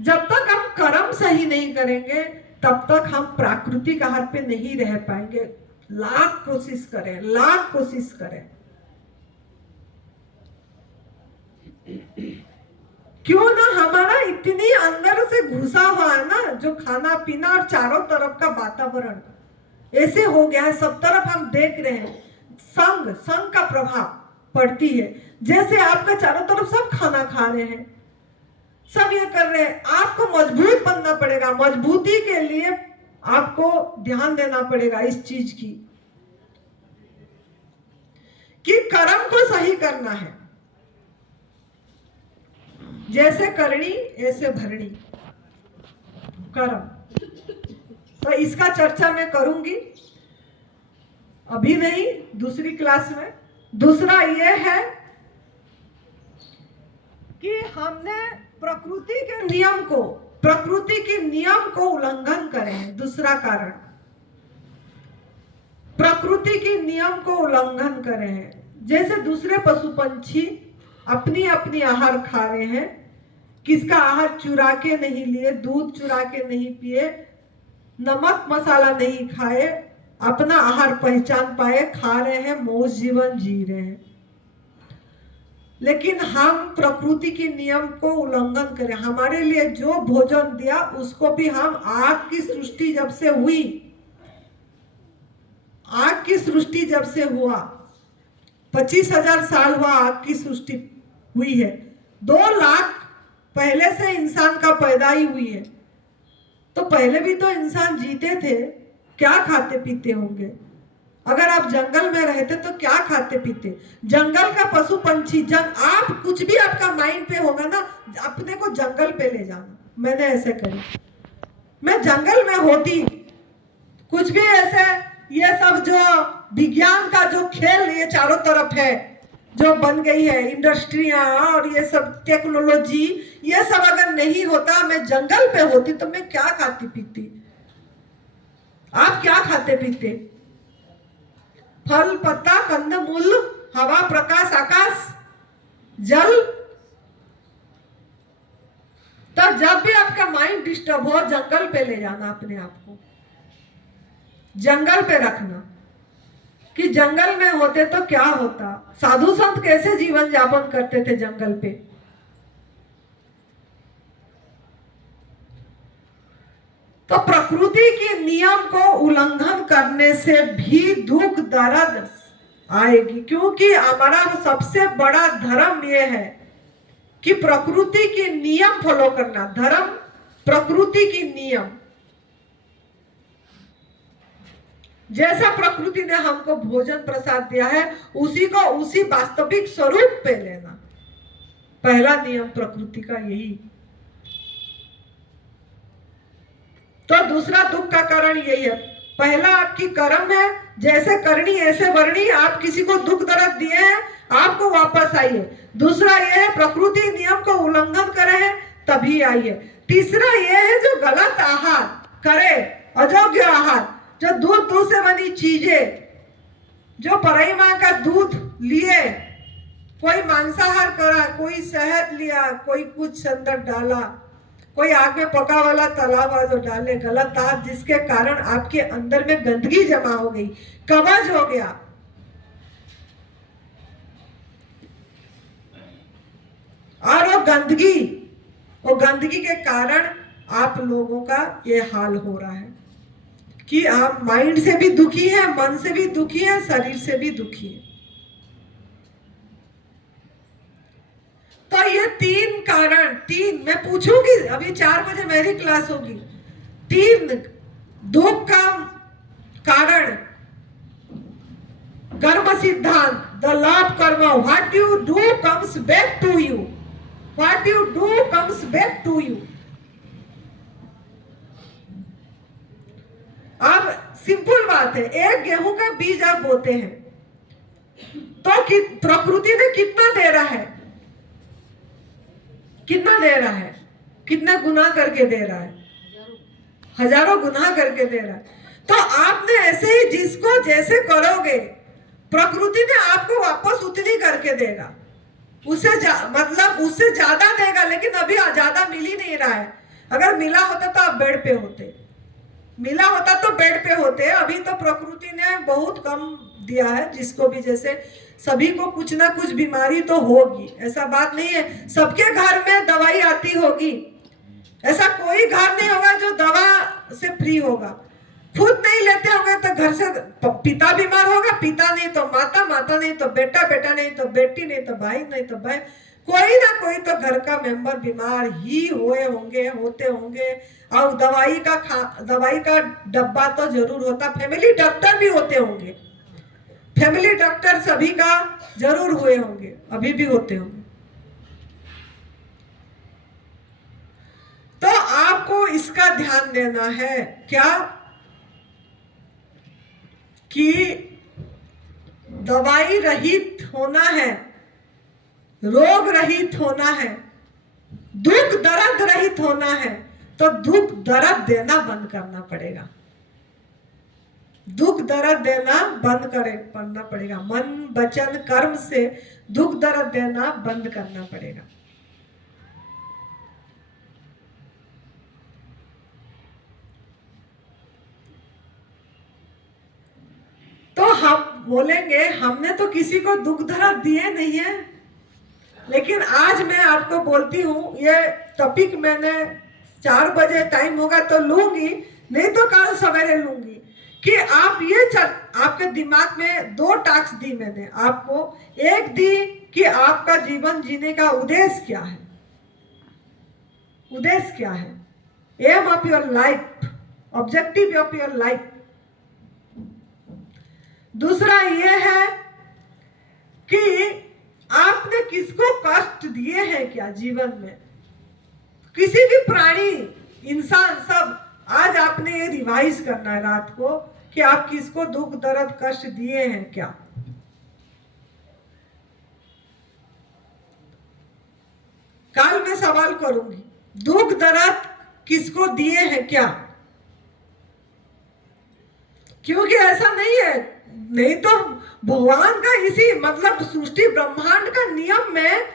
जब तक हम कर्म सही नहीं करेंगे तब तक हम प्राकृतिक आहार पे नहीं रह पाएंगे। लाख कोशिश करें, लाख कोशिश करें, क्यों ना हमारा इतनी अंदर से घुसा हुआ है ना, जो खाना पीना और चारों तरफ का वातावरण ऐसे हो गया है, सब तरफ हम देख रहे हैं, संग का प्रभाव पड़ती है। जैसे आपका चारों तरफ सब खाना खा रहे हैं, सब ये कर रहे हैं, आपको मजबूत बनना पड़ेगा। मजबूती के लिए आपको ध्यान देना पड़ेगा इस चीज की कि कर्म को सही करना है। जैसे करनी ऐसे भरनी, कर्म। तो इसका चर्चा मैं करूंगी, अभी नहीं, दूसरी क्लास में। दूसरा ये है कि हमने प्रकृति के नियम को उल्लंघन करे हैं। दूसरा कारण, प्रकृति के नियम को उल्लंघन करे हैं। जैसे दूसरे पशु पंछी अपनी अपनी आहार खा रहे हैं, किसका आहार चुरा के नहीं लिए, दूध चुरा के नहीं पिए, नमक मसाला नहीं खाए, अपना आहार पहचान पाए, खा रहे हैं, मौज जीवन जी रहे हैं। लेकिन हम प्रकृति के नियम को उल्लंघन करें। हमारे लिए जो भोजन दिया उसको भी हम, आग की सृष्टि जब से हुई, आग की सृष्टि जब से हुआ, 25,000 साल हुआ आग की सृष्टि हुई है, 2 लाख पहले से इंसान का पैदाई हुई है। तो पहले भी तो इंसान जीते थे, क्या खाते पीते होंगे? अगर आप जंगल में रहते तो क्या खाते पीते? जंगल का पशु पंछी, आप कुछ भी आपका माइंड पे होगा ना, अपने को जंगल पे ले जाना। मैंने ऐसे करी, मैं जंगल में होती, कुछ भी ऐसे, ये सब जो विज्ञान का जो खेल ये चारों तरफ है, जो बन गई है, इंडस्ट्रियां और ये सब टेक्नोलॉजी, ये सब अगर नहीं होता, मैं जंगल पे होती, तो मैं क्या खाती पीती? आप क्या खाते पीते? फल, पत्ता, कंद मूल, हवा, प्रकाश, आकाश, जल। तो जब भी आपका माइंड डिस्टर्ब हो, जंगल पे ले जाना अपने आप को, जंगल पे रखना। कि जंगल में होते तो क्या होता, साधु संत कैसे जीवन यापन करते थे जंगल पे। तो प्रकृति के नियम को उल्लंघन करने से भी दुख दर्द आएगी, क्योंकि हमारा सबसे बड़ा धर्म यह है कि प्रकृति के नियम फॉलो करना। धर्म प्रकृति के नियम, जैसा प्रकृति ने हमको भोजन प्रसाद दिया है, उसी को उसी वास्तविक स्वरूप पे लेना। पहला नियम प्रकृति का यही। तो दूसरा दुख का कारण यही है। पहला आपकी कर्म है, जैसे करनी ऐसे भरनी। आप किसी को दुख दर्द दिए हैं, आपको वापस आइए। दूसरा यह है प्रकृति नियम को उल्लंघन करे हैं, तभी आइए। तीसरा यह है जो गलत आहार करे, अयोग्य आहार, जो दूध से बनी चीजें, जो पराई माँ का दूध लिए, कोई मांसाहार करा, कोई शहद लिया, कोई कुछ अंदर डाला, कोई आग में पका वाला तला हुआ जो डाले, गलत आहार, जिसके कारण आपके अंदर में गंदगी जमा हो गई, कब्ज हो गया। और वो गंदगी के कारण आप लोगों का ये हाल हो रहा है कि आप माइंड से भी दुखी है, मन से भी दुखी है, शरीर से भी दुखी है। तो ये 3 कारण, मैं पूछूंगी, अभी 4 बजे मेरी क्लास होगी। 3 दुख का कारण, कर्म सिद्धांत, the law of karma, what you do comes back to you, what you do comes back to you. अब सिंपल बात है, एक गेहूं का बीज आप बोते हैं तो प्रकृति ने कितना दे रहा है, कितना गुना करके दे रहा है, हजारों गुना करके दे रहा है। तो आपने ऐसे ही जिसको जैसे करोगे, प्रकृति ने आपको वापस उतनी करके देगा। उससे ज्यादा देगा, लेकिन अभी ज्यादा मिल ही नहीं रहा है। अगर मिला होता तो आप बेड पे होते, मिला होता तो बेड पे होते। अभी तो प्रकृति ने बहुत कम दिया है, जिसको भी जैसे सभी को कुछ ना कुछ बीमारी तो होगी, ऐसा बात नहीं है। सबके घर में दवाई आती होगी, ऐसा कोई घर नहीं होगा जो दवा से फ्री होगा। खुद नहीं लेते होंगे तो घर से पिता बीमार होगा, पिता नहीं तो माता, माता नहीं तो बेटा, बेटा नहीं तो बेटी, नहीं तो भाई, नहीं तो बहन, कोई ना कोई तो घर का मेंबर बीमार ही हुए होंगे, होते होंगे। और दवाई का डब्बा तो जरूर होता। फैमिली डॉक्टर भी होते होंगे, फैमिली डॉक्टर सभी का जरूर हुए होंगे, अभी भी होते होंगे। तो आपको इसका ध्यान देना है क्या कि दवाई रहित होना है, रोग रहित होना है, दुख दर्द रहित होना है, तो दुख दर्द देना बंद करना पड़ेगा। दुख दर्द देना बंद करना पड़ेगा। मन वचन कर्म से दुख दर्द देना बंद करना पड़ेगा। तो हम बोलेंगे हमने तो किसी को दुख दर्द दिए नहीं है, लेकिन आज मैं आपको बोलती हूँ, ये टॉपिक मैंने 4 बजे टाइम होगा तो लूंगी, नहीं तो कल सवेरे लूंगी, कि आप ये आपके दिमाग में 2 टास्क दी मैंने आपको। एक दी कि आपका जीवन जीने का उद्देश्य क्या है, उद्देश्य क्या है, aim of your life, objective of your life. दूसरा ये है कि आपने किसको कष्ट दिए हैं क्या जीवन में, किसी भी प्राणी, इंसान, सब। आज आपने ये रिवाइज करना है रात को कि आप किसको दुख दर्द कष्ट दिए हैं क्या। कल मैं सवाल करूंगी, दुख दर्द किसको दिए हैं क्या, क्योंकि ऐसा नहीं है, नहीं तो भगवान का इसी मतलब सृष्टि ब्रह्मांड का नियम में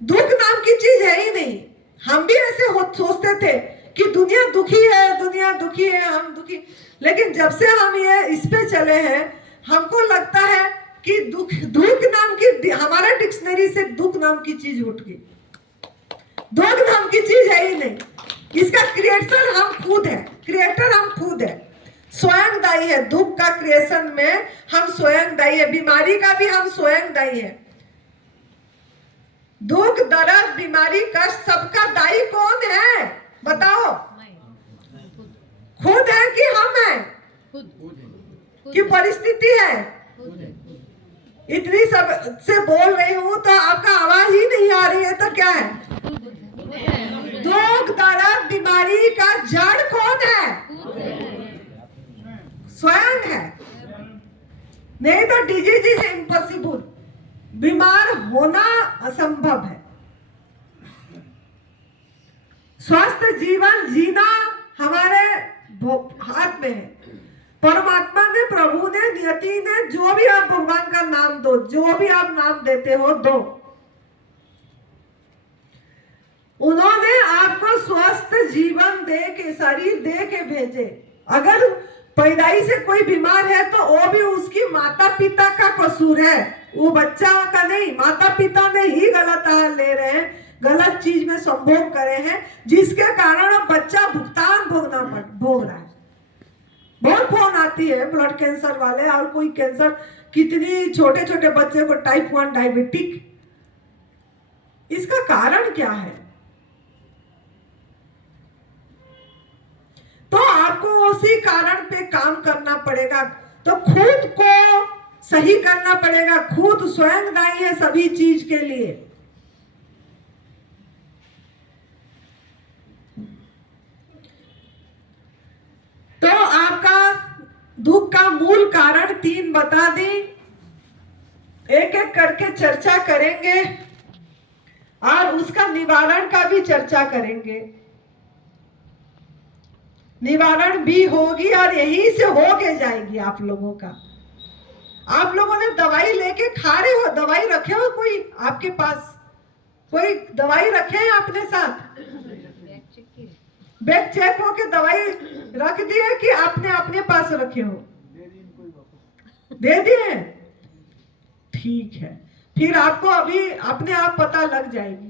दुख नाम की चीज है ही नहीं। हम भी ऐसे सोचते थे कि दुनिया दुखी है, दुनिया दुखी है, हम दुखी, लेकिन जब से हम ये इस पे चले हैं, हमको लगता है कि दुख नाम की, हमारा डिक्शनरी से दुख नाम की चीज उठ गई। दुख नाम की चीज है ही नहीं, इसका क्रिएटर हम खुद है, क्रिएटर हम खुद है, स्वयं दायी है। दुख का क्रिएशन में हम स्वयं दायी है, बीमारी का भी हम स्वयं दायी है। दुख दर्द बीमारी कष्ट सबका दायी कौन है बताओ, खुद है कि हम है कि परिस्थिति है। इतनी सब से बोल रही हूं तो आपका आवाज ही नहीं आ रही है, तो क्या है, दुख दर्द बीमारी का जड़ कौन है, स्वयं है। नहीं तो डिजीज इज इम्पॉसिबल, बीमार होना असंभव है। स्वस्थ जीवन जीना हमारे हाथ में है। परमात्मा ने, प्रभु ने, नियति ने, जो भी आप भगवान का नाम दो, जो भी आप नाम देते हो दो, उन्होंने आपको स्वस्थ जीवन दे के, शरीर दे के भेजे। अगर पैदाइश से कोई बीमार है तो वो भी उसकी माता पिता का कसूर है, वो बच्चा का नहीं। माता पिता ने ही गलत आहार ले रहे हैं, गलत चीज में संभोग करे हैं, जिसके कारण अब बच्चा भुगतान भोग रहा है। बहुत फोन आती है ब्लड कैंसर वाले, और कोई कैंसर, कितनी छोटे छोटे बच्चे को टाइप 1 डायबिटिक, इसका कारण क्या है? तो आपको उसी कारण पे काम करना पड़ेगा। तो खुद को सही करना पड़ेगा, खुद स्वयं दायी है सभी चीज के लिए। तो आपका दुख का मूल कारण 3 बता दी, एक एक करके चर्चा करेंगे और उसका निवारण का भी चर्चा करेंगे। निवारण भी होगी और यही से हो के जाएगी आप लोगों का। आप लोगों ने दवाई लेके खा रहे हो, दवाई रखे हो कोई आपके पास, कोई दवाई रखे हैं अपने साथ? बैग चेक हो के दवाई रख दिए कि आपने अपने पास रखे हो? दे दिए? ठीक है, फिर आपको अभी अपने आप पता लग जाएगी।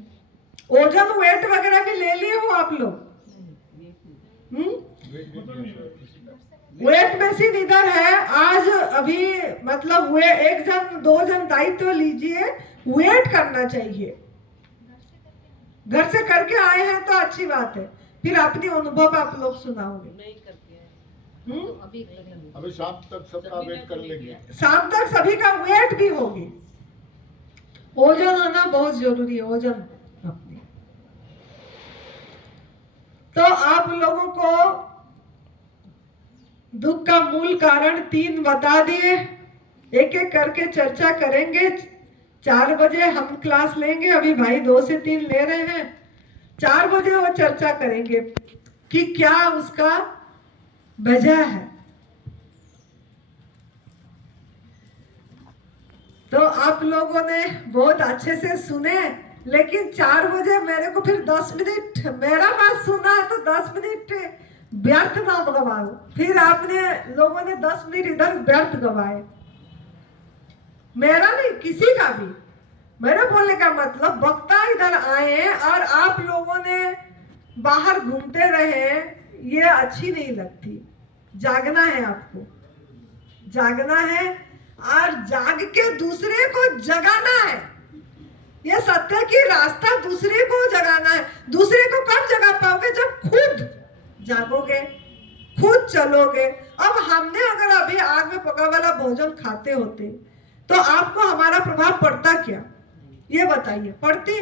ओजन वेट वगैरह भी ले लिए हो आप लोग? वेट मशीन इधर है आज अभी, मतलब वे 1 जन 2 जन दायित्व लीजिए, वेट करना चाहिए। घर से करके आए हैं तो अच्छी बात है, फिर अपनी अनुभव आप लोग सुनाओगे। नहीं करते हैं तो अभी शाम तक सबका वेट कर लेंगे। शाम तक सभी का वेट भी होगी। ओजन होना बहुत जरूरी है, ओजन अपनी। तो आप लोगों को दुख का मूल कारण 3 बता दिए, एक एक करके चर्चा करेंगे। 4 बजे हम क्लास लेंगे, अभी भाई 2 से 3 ले रहे हैं। 4 बजे वो चर्चा करेंगे कि क्या उसका वजह है। तो आप लोगों ने बहुत अच्छे से सुने, लेकिन 4 बजे मेरे को फिर 10 मिनट मेरा बात सुना है तो 10 मिनट व्यर्थ ना गवाओ। फिर आपने लोगों ने 10 मिनट इधर व्यर्थ गवाए, मेरा नहीं किसी का भी। मेरा बोलने का मतलब वक्ता इधर आए और आप लोगों ने बाहर घूमते रहे, ये अच्छी नहीं लगती। जागना है आपको, जागना है और जाग के दूसरे को जगाना है। ये सत्य की रास्ता दूसरे को जगाना है। दूसरे को कब जगा पाओगे? जब खुद जागोगे, खुद चलोगे। अब हमने अगर अभी आग में पका वाला भोजन खाते होते तो आपको हमारा प्रभाव पड़ता क्या? ये बताइए, पड़ती?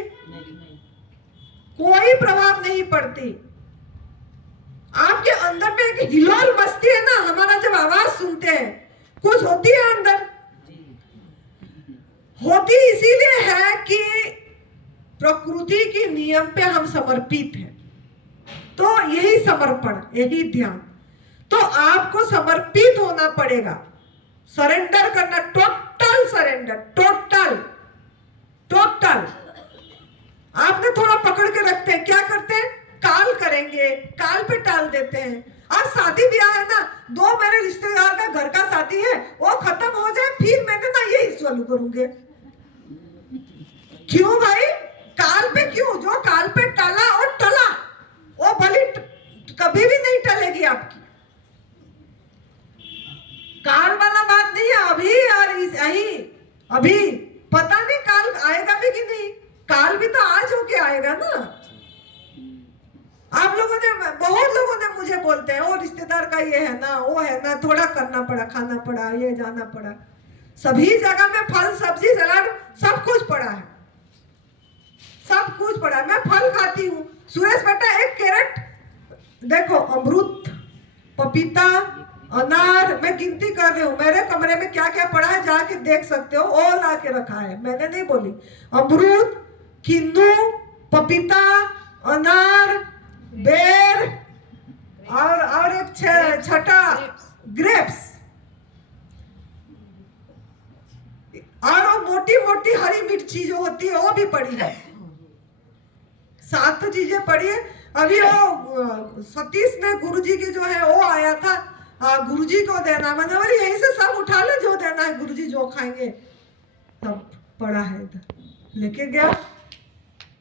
कोई प्रभाव नहीं पड़ती। आपके अंदर में एक हिलोल मस्ती है ना, हमारा जब आवाज सुनते हैं कुछ होती है अंदर, होती इसीलिए है कि प्रकृति के नियम पे हम समर्पित हैं। तो यही समर्पण, यही ध्यान। तो आपको समर्पित होना पड़ेगा, सरेंडर करना, टोटल सरेंडर, टोटल टोटल। आपने थोड़ा पकड़ के रखते हैं, क्या करते हैं? काल करेंगे, काल पे टाल देते हैं। और शादी ब्याह है ना, 2 मेरे रिश्तेदार का घर का शादी है, वो खत्म हो जाए फिर मैंने ना यही चालू करूंगे। क्यों भाई? काल पे क्यों? जो काल पे टाला और टला, वो बलि कभी भी नहीं टलेगी आपकी। काल वाला बात नहीं है अभी और यही अभी, पता नहीं काल आएगा भी कि नहीं। काल भी तो आज होके आएगा ना। आप लोगों ने, बहुत लोगों ने मुझे बोलते हैं, वो रिश्तेदार का ये है ना, वो है ना, थोड़ा करना पड़ा, खाना पड़ा, ये जाना पड़ा। सभी जगह में फल सब्जी सलाद सब कुछ पड़ा है, सब कुछ पड़ा है। मैं फल खाती हूँ। सुरेश बेटा 1 कैरेट देखो, अमरूद, पपीता, अनार, मैं गिनती कर रही हूँ। मेरे कमरे में क्या क्या पड़ा है जाके देख सकते हो, वो ला के रखा है, मैंने नहीं बोली। अमरूद, किन्नू, पपीता, अनार, बेर और एक छठा ग्रेप्स, और वो मोटी मोटी हरी मिर्ची जो होती है वो भी पड़ी है। 7 चीजें पड़ी है। अभी वो सतीश ने गुरुजी की जो है वो आया था, गुरुजी को देना। मैंने बोली यहीं से सब उठा ले, जो देना है गुरुजी जो खाएंगे। तब पड़ा है इधर, लेके गया।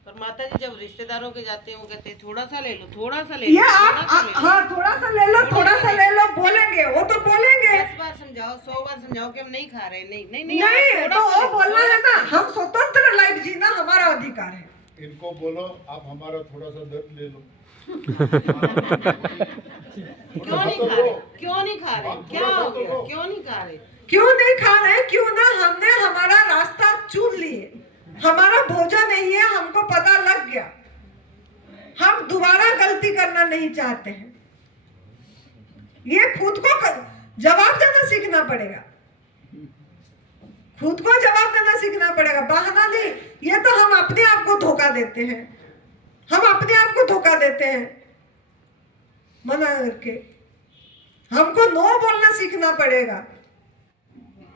पर माता जी जब रिश्तेदारों के जाते हैं वो कहते हैं थोड़ा सा ले लो, थोड़ा सा ले ये लो, आप हाँ थोड़ा सा ले लो, थोड़ा सा ले लो बोलेंगे, वो तो बोलेंगे। 10 बार समझाओ, 100 बार समझाओ कि हम नहीं खा रहे, नहीं नहीं नहीं, नहीं तो वो लो, बोलना है ना, हम स्वतंत्र लाइफ जीना हमारा अधिकार है। इनको बोलो आप हमारा थोड़ा सा दर्द ले लो। क्यों नहीं खा रहे? क्यों नहीं खा रहे? क्या हो गया? क्यों नहीं खा रहे? क्यों नहीं खा रहे? क्यों ना, हमने हमारा रास्ता चुन लिए, हमारा भोजन नहीं है, हमको पता लग गया। हम दोबारा गलती करना नहीं चाहते हैं। ये खुद को जवाब देना सीखना पड़ेगा, खुद को जवाब देना सीखना पड़ेगा, बहाना नहीं। ये तो हम अपने आप को धोखा देते हैं, हम अपने आप को धोखा देते हैं मना करके। हमको नो बोलना सीखना पड़ेगा।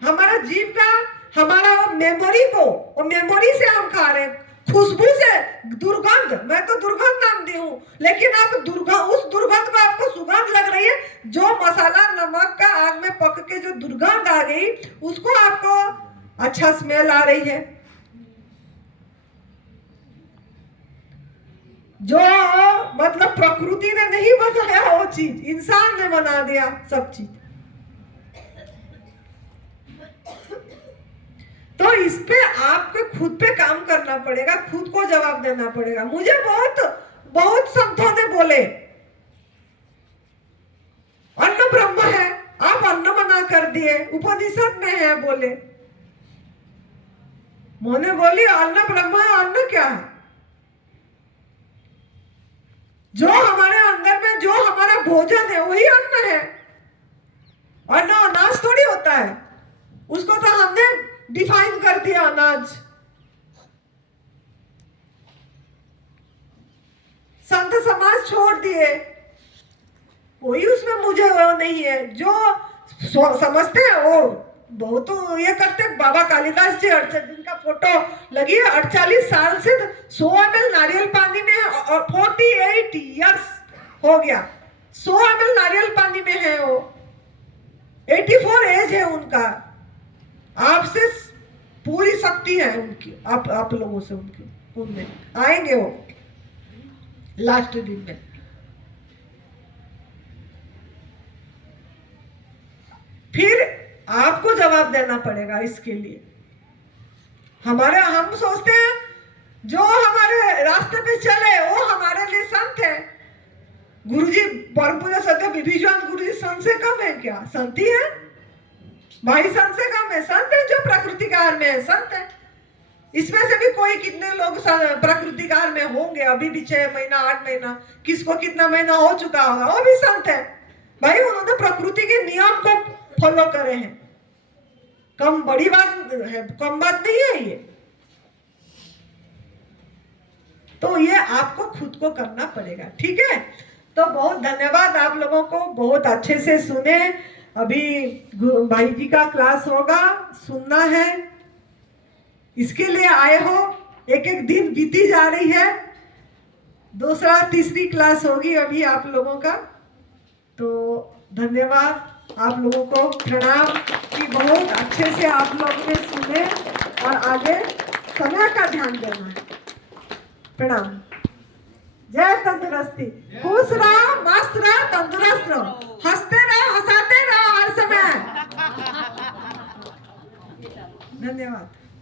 हमारा जीव का, हमारा वो मेमोरी को, वो मेमोरी से हम खा रहे हैं, खुशबू से दुर्गंध, मैं तो दुर्गंध नाम दी हूँ, लेकिन अब उस दुर्गंध को आपको सुगंध लग रही है। जो मसाला नमक का आग में पक के जो दुर्गंध आ गई, उसको आपको अच्छा स्मेल आ रही है। जो मतलब प्रकृति ने नहीं बनाया वो चीज, इंसान ने बना दिया सब चीज। तो इस पे आपको खुद पे काम करना पड़ेगा, खुद को जवाब देना पड़ेगा। मुझे बहुत संतों ने बोले अन्न ब्रह्म है, आप अन्न मना कर दिए, उपनिषद में है बोले। मैंने बोली अन्न ब्रह्म है, अन्न क्या है? जो हमारे अंदर में जो हमारा भोजन है वही अन्न है। अन्न अनाज थोड़ी होता है, उसको तो हमने डिफाइन कर दिया अनाज। संत समाज छोड़ दिए, कोई उसमें मुझे वो नहीं है। जो समझते हैं वो बहुत तो ये करते। बाबा कालिदास जी जिनका फोटो लगी है, 48 साल से 100 ml नारियल पानी में, और 48 इयर्स हो गया 100 ml नारियल पानी में है वो। 84 एज है उनका। आपसे पूरी शक्ति है उनकी, आप लोगों से उनमें आएंगे वो लास्ट दिन में। फिर आपको जवाब देना पड़ेगा इसके लिए। हम सोचते हैं जो हमारे रास्ते पे चले वो हमारे लिए संत है। गुरुजी परम पूज्य सत्य विभीजन गुरुजी संत से कम है क्या? संत ही है भाई, संत से कम है। संत है जो प्रकृति काल में है, संत है। इसमें से भी कोई कितने लोग प्रकृति काल में होंगे, अभी भी 6 महीना 8 महीना, किसको कितना महीना हो चुका होगा, वो भी संत है भाई। उन्होंने प्रकृति के नियम को फॉलो करे हैं। कम बड़ी बात है, कम बात नहीं है ये। तो ये आपको खुद को करना पड़ेगा, ठीक है। तो बहुत धन्यवाद आप लोगों को, बहुत अच्छे से सुने। अभी भाई जी का क्लास होगा, सुनना है, इसके लिए आए हो। एक एक दिन बीती जा रही है, दूसरा तीसरी क्लास होगी अभी आप लोगों का। तो धन्यवाद आप लोगों को, प्रणाम कि बहुत अच्छे से आप लोग ने सुने और आगे समय का ध्यान देना है। प्रणाम। जय तंदुरुस्ती, खुश रहो, मस्त रहो, तंदुरुस्त रहो, हंसते रहो, हंसाते रहो हर समय। धन्यवाद।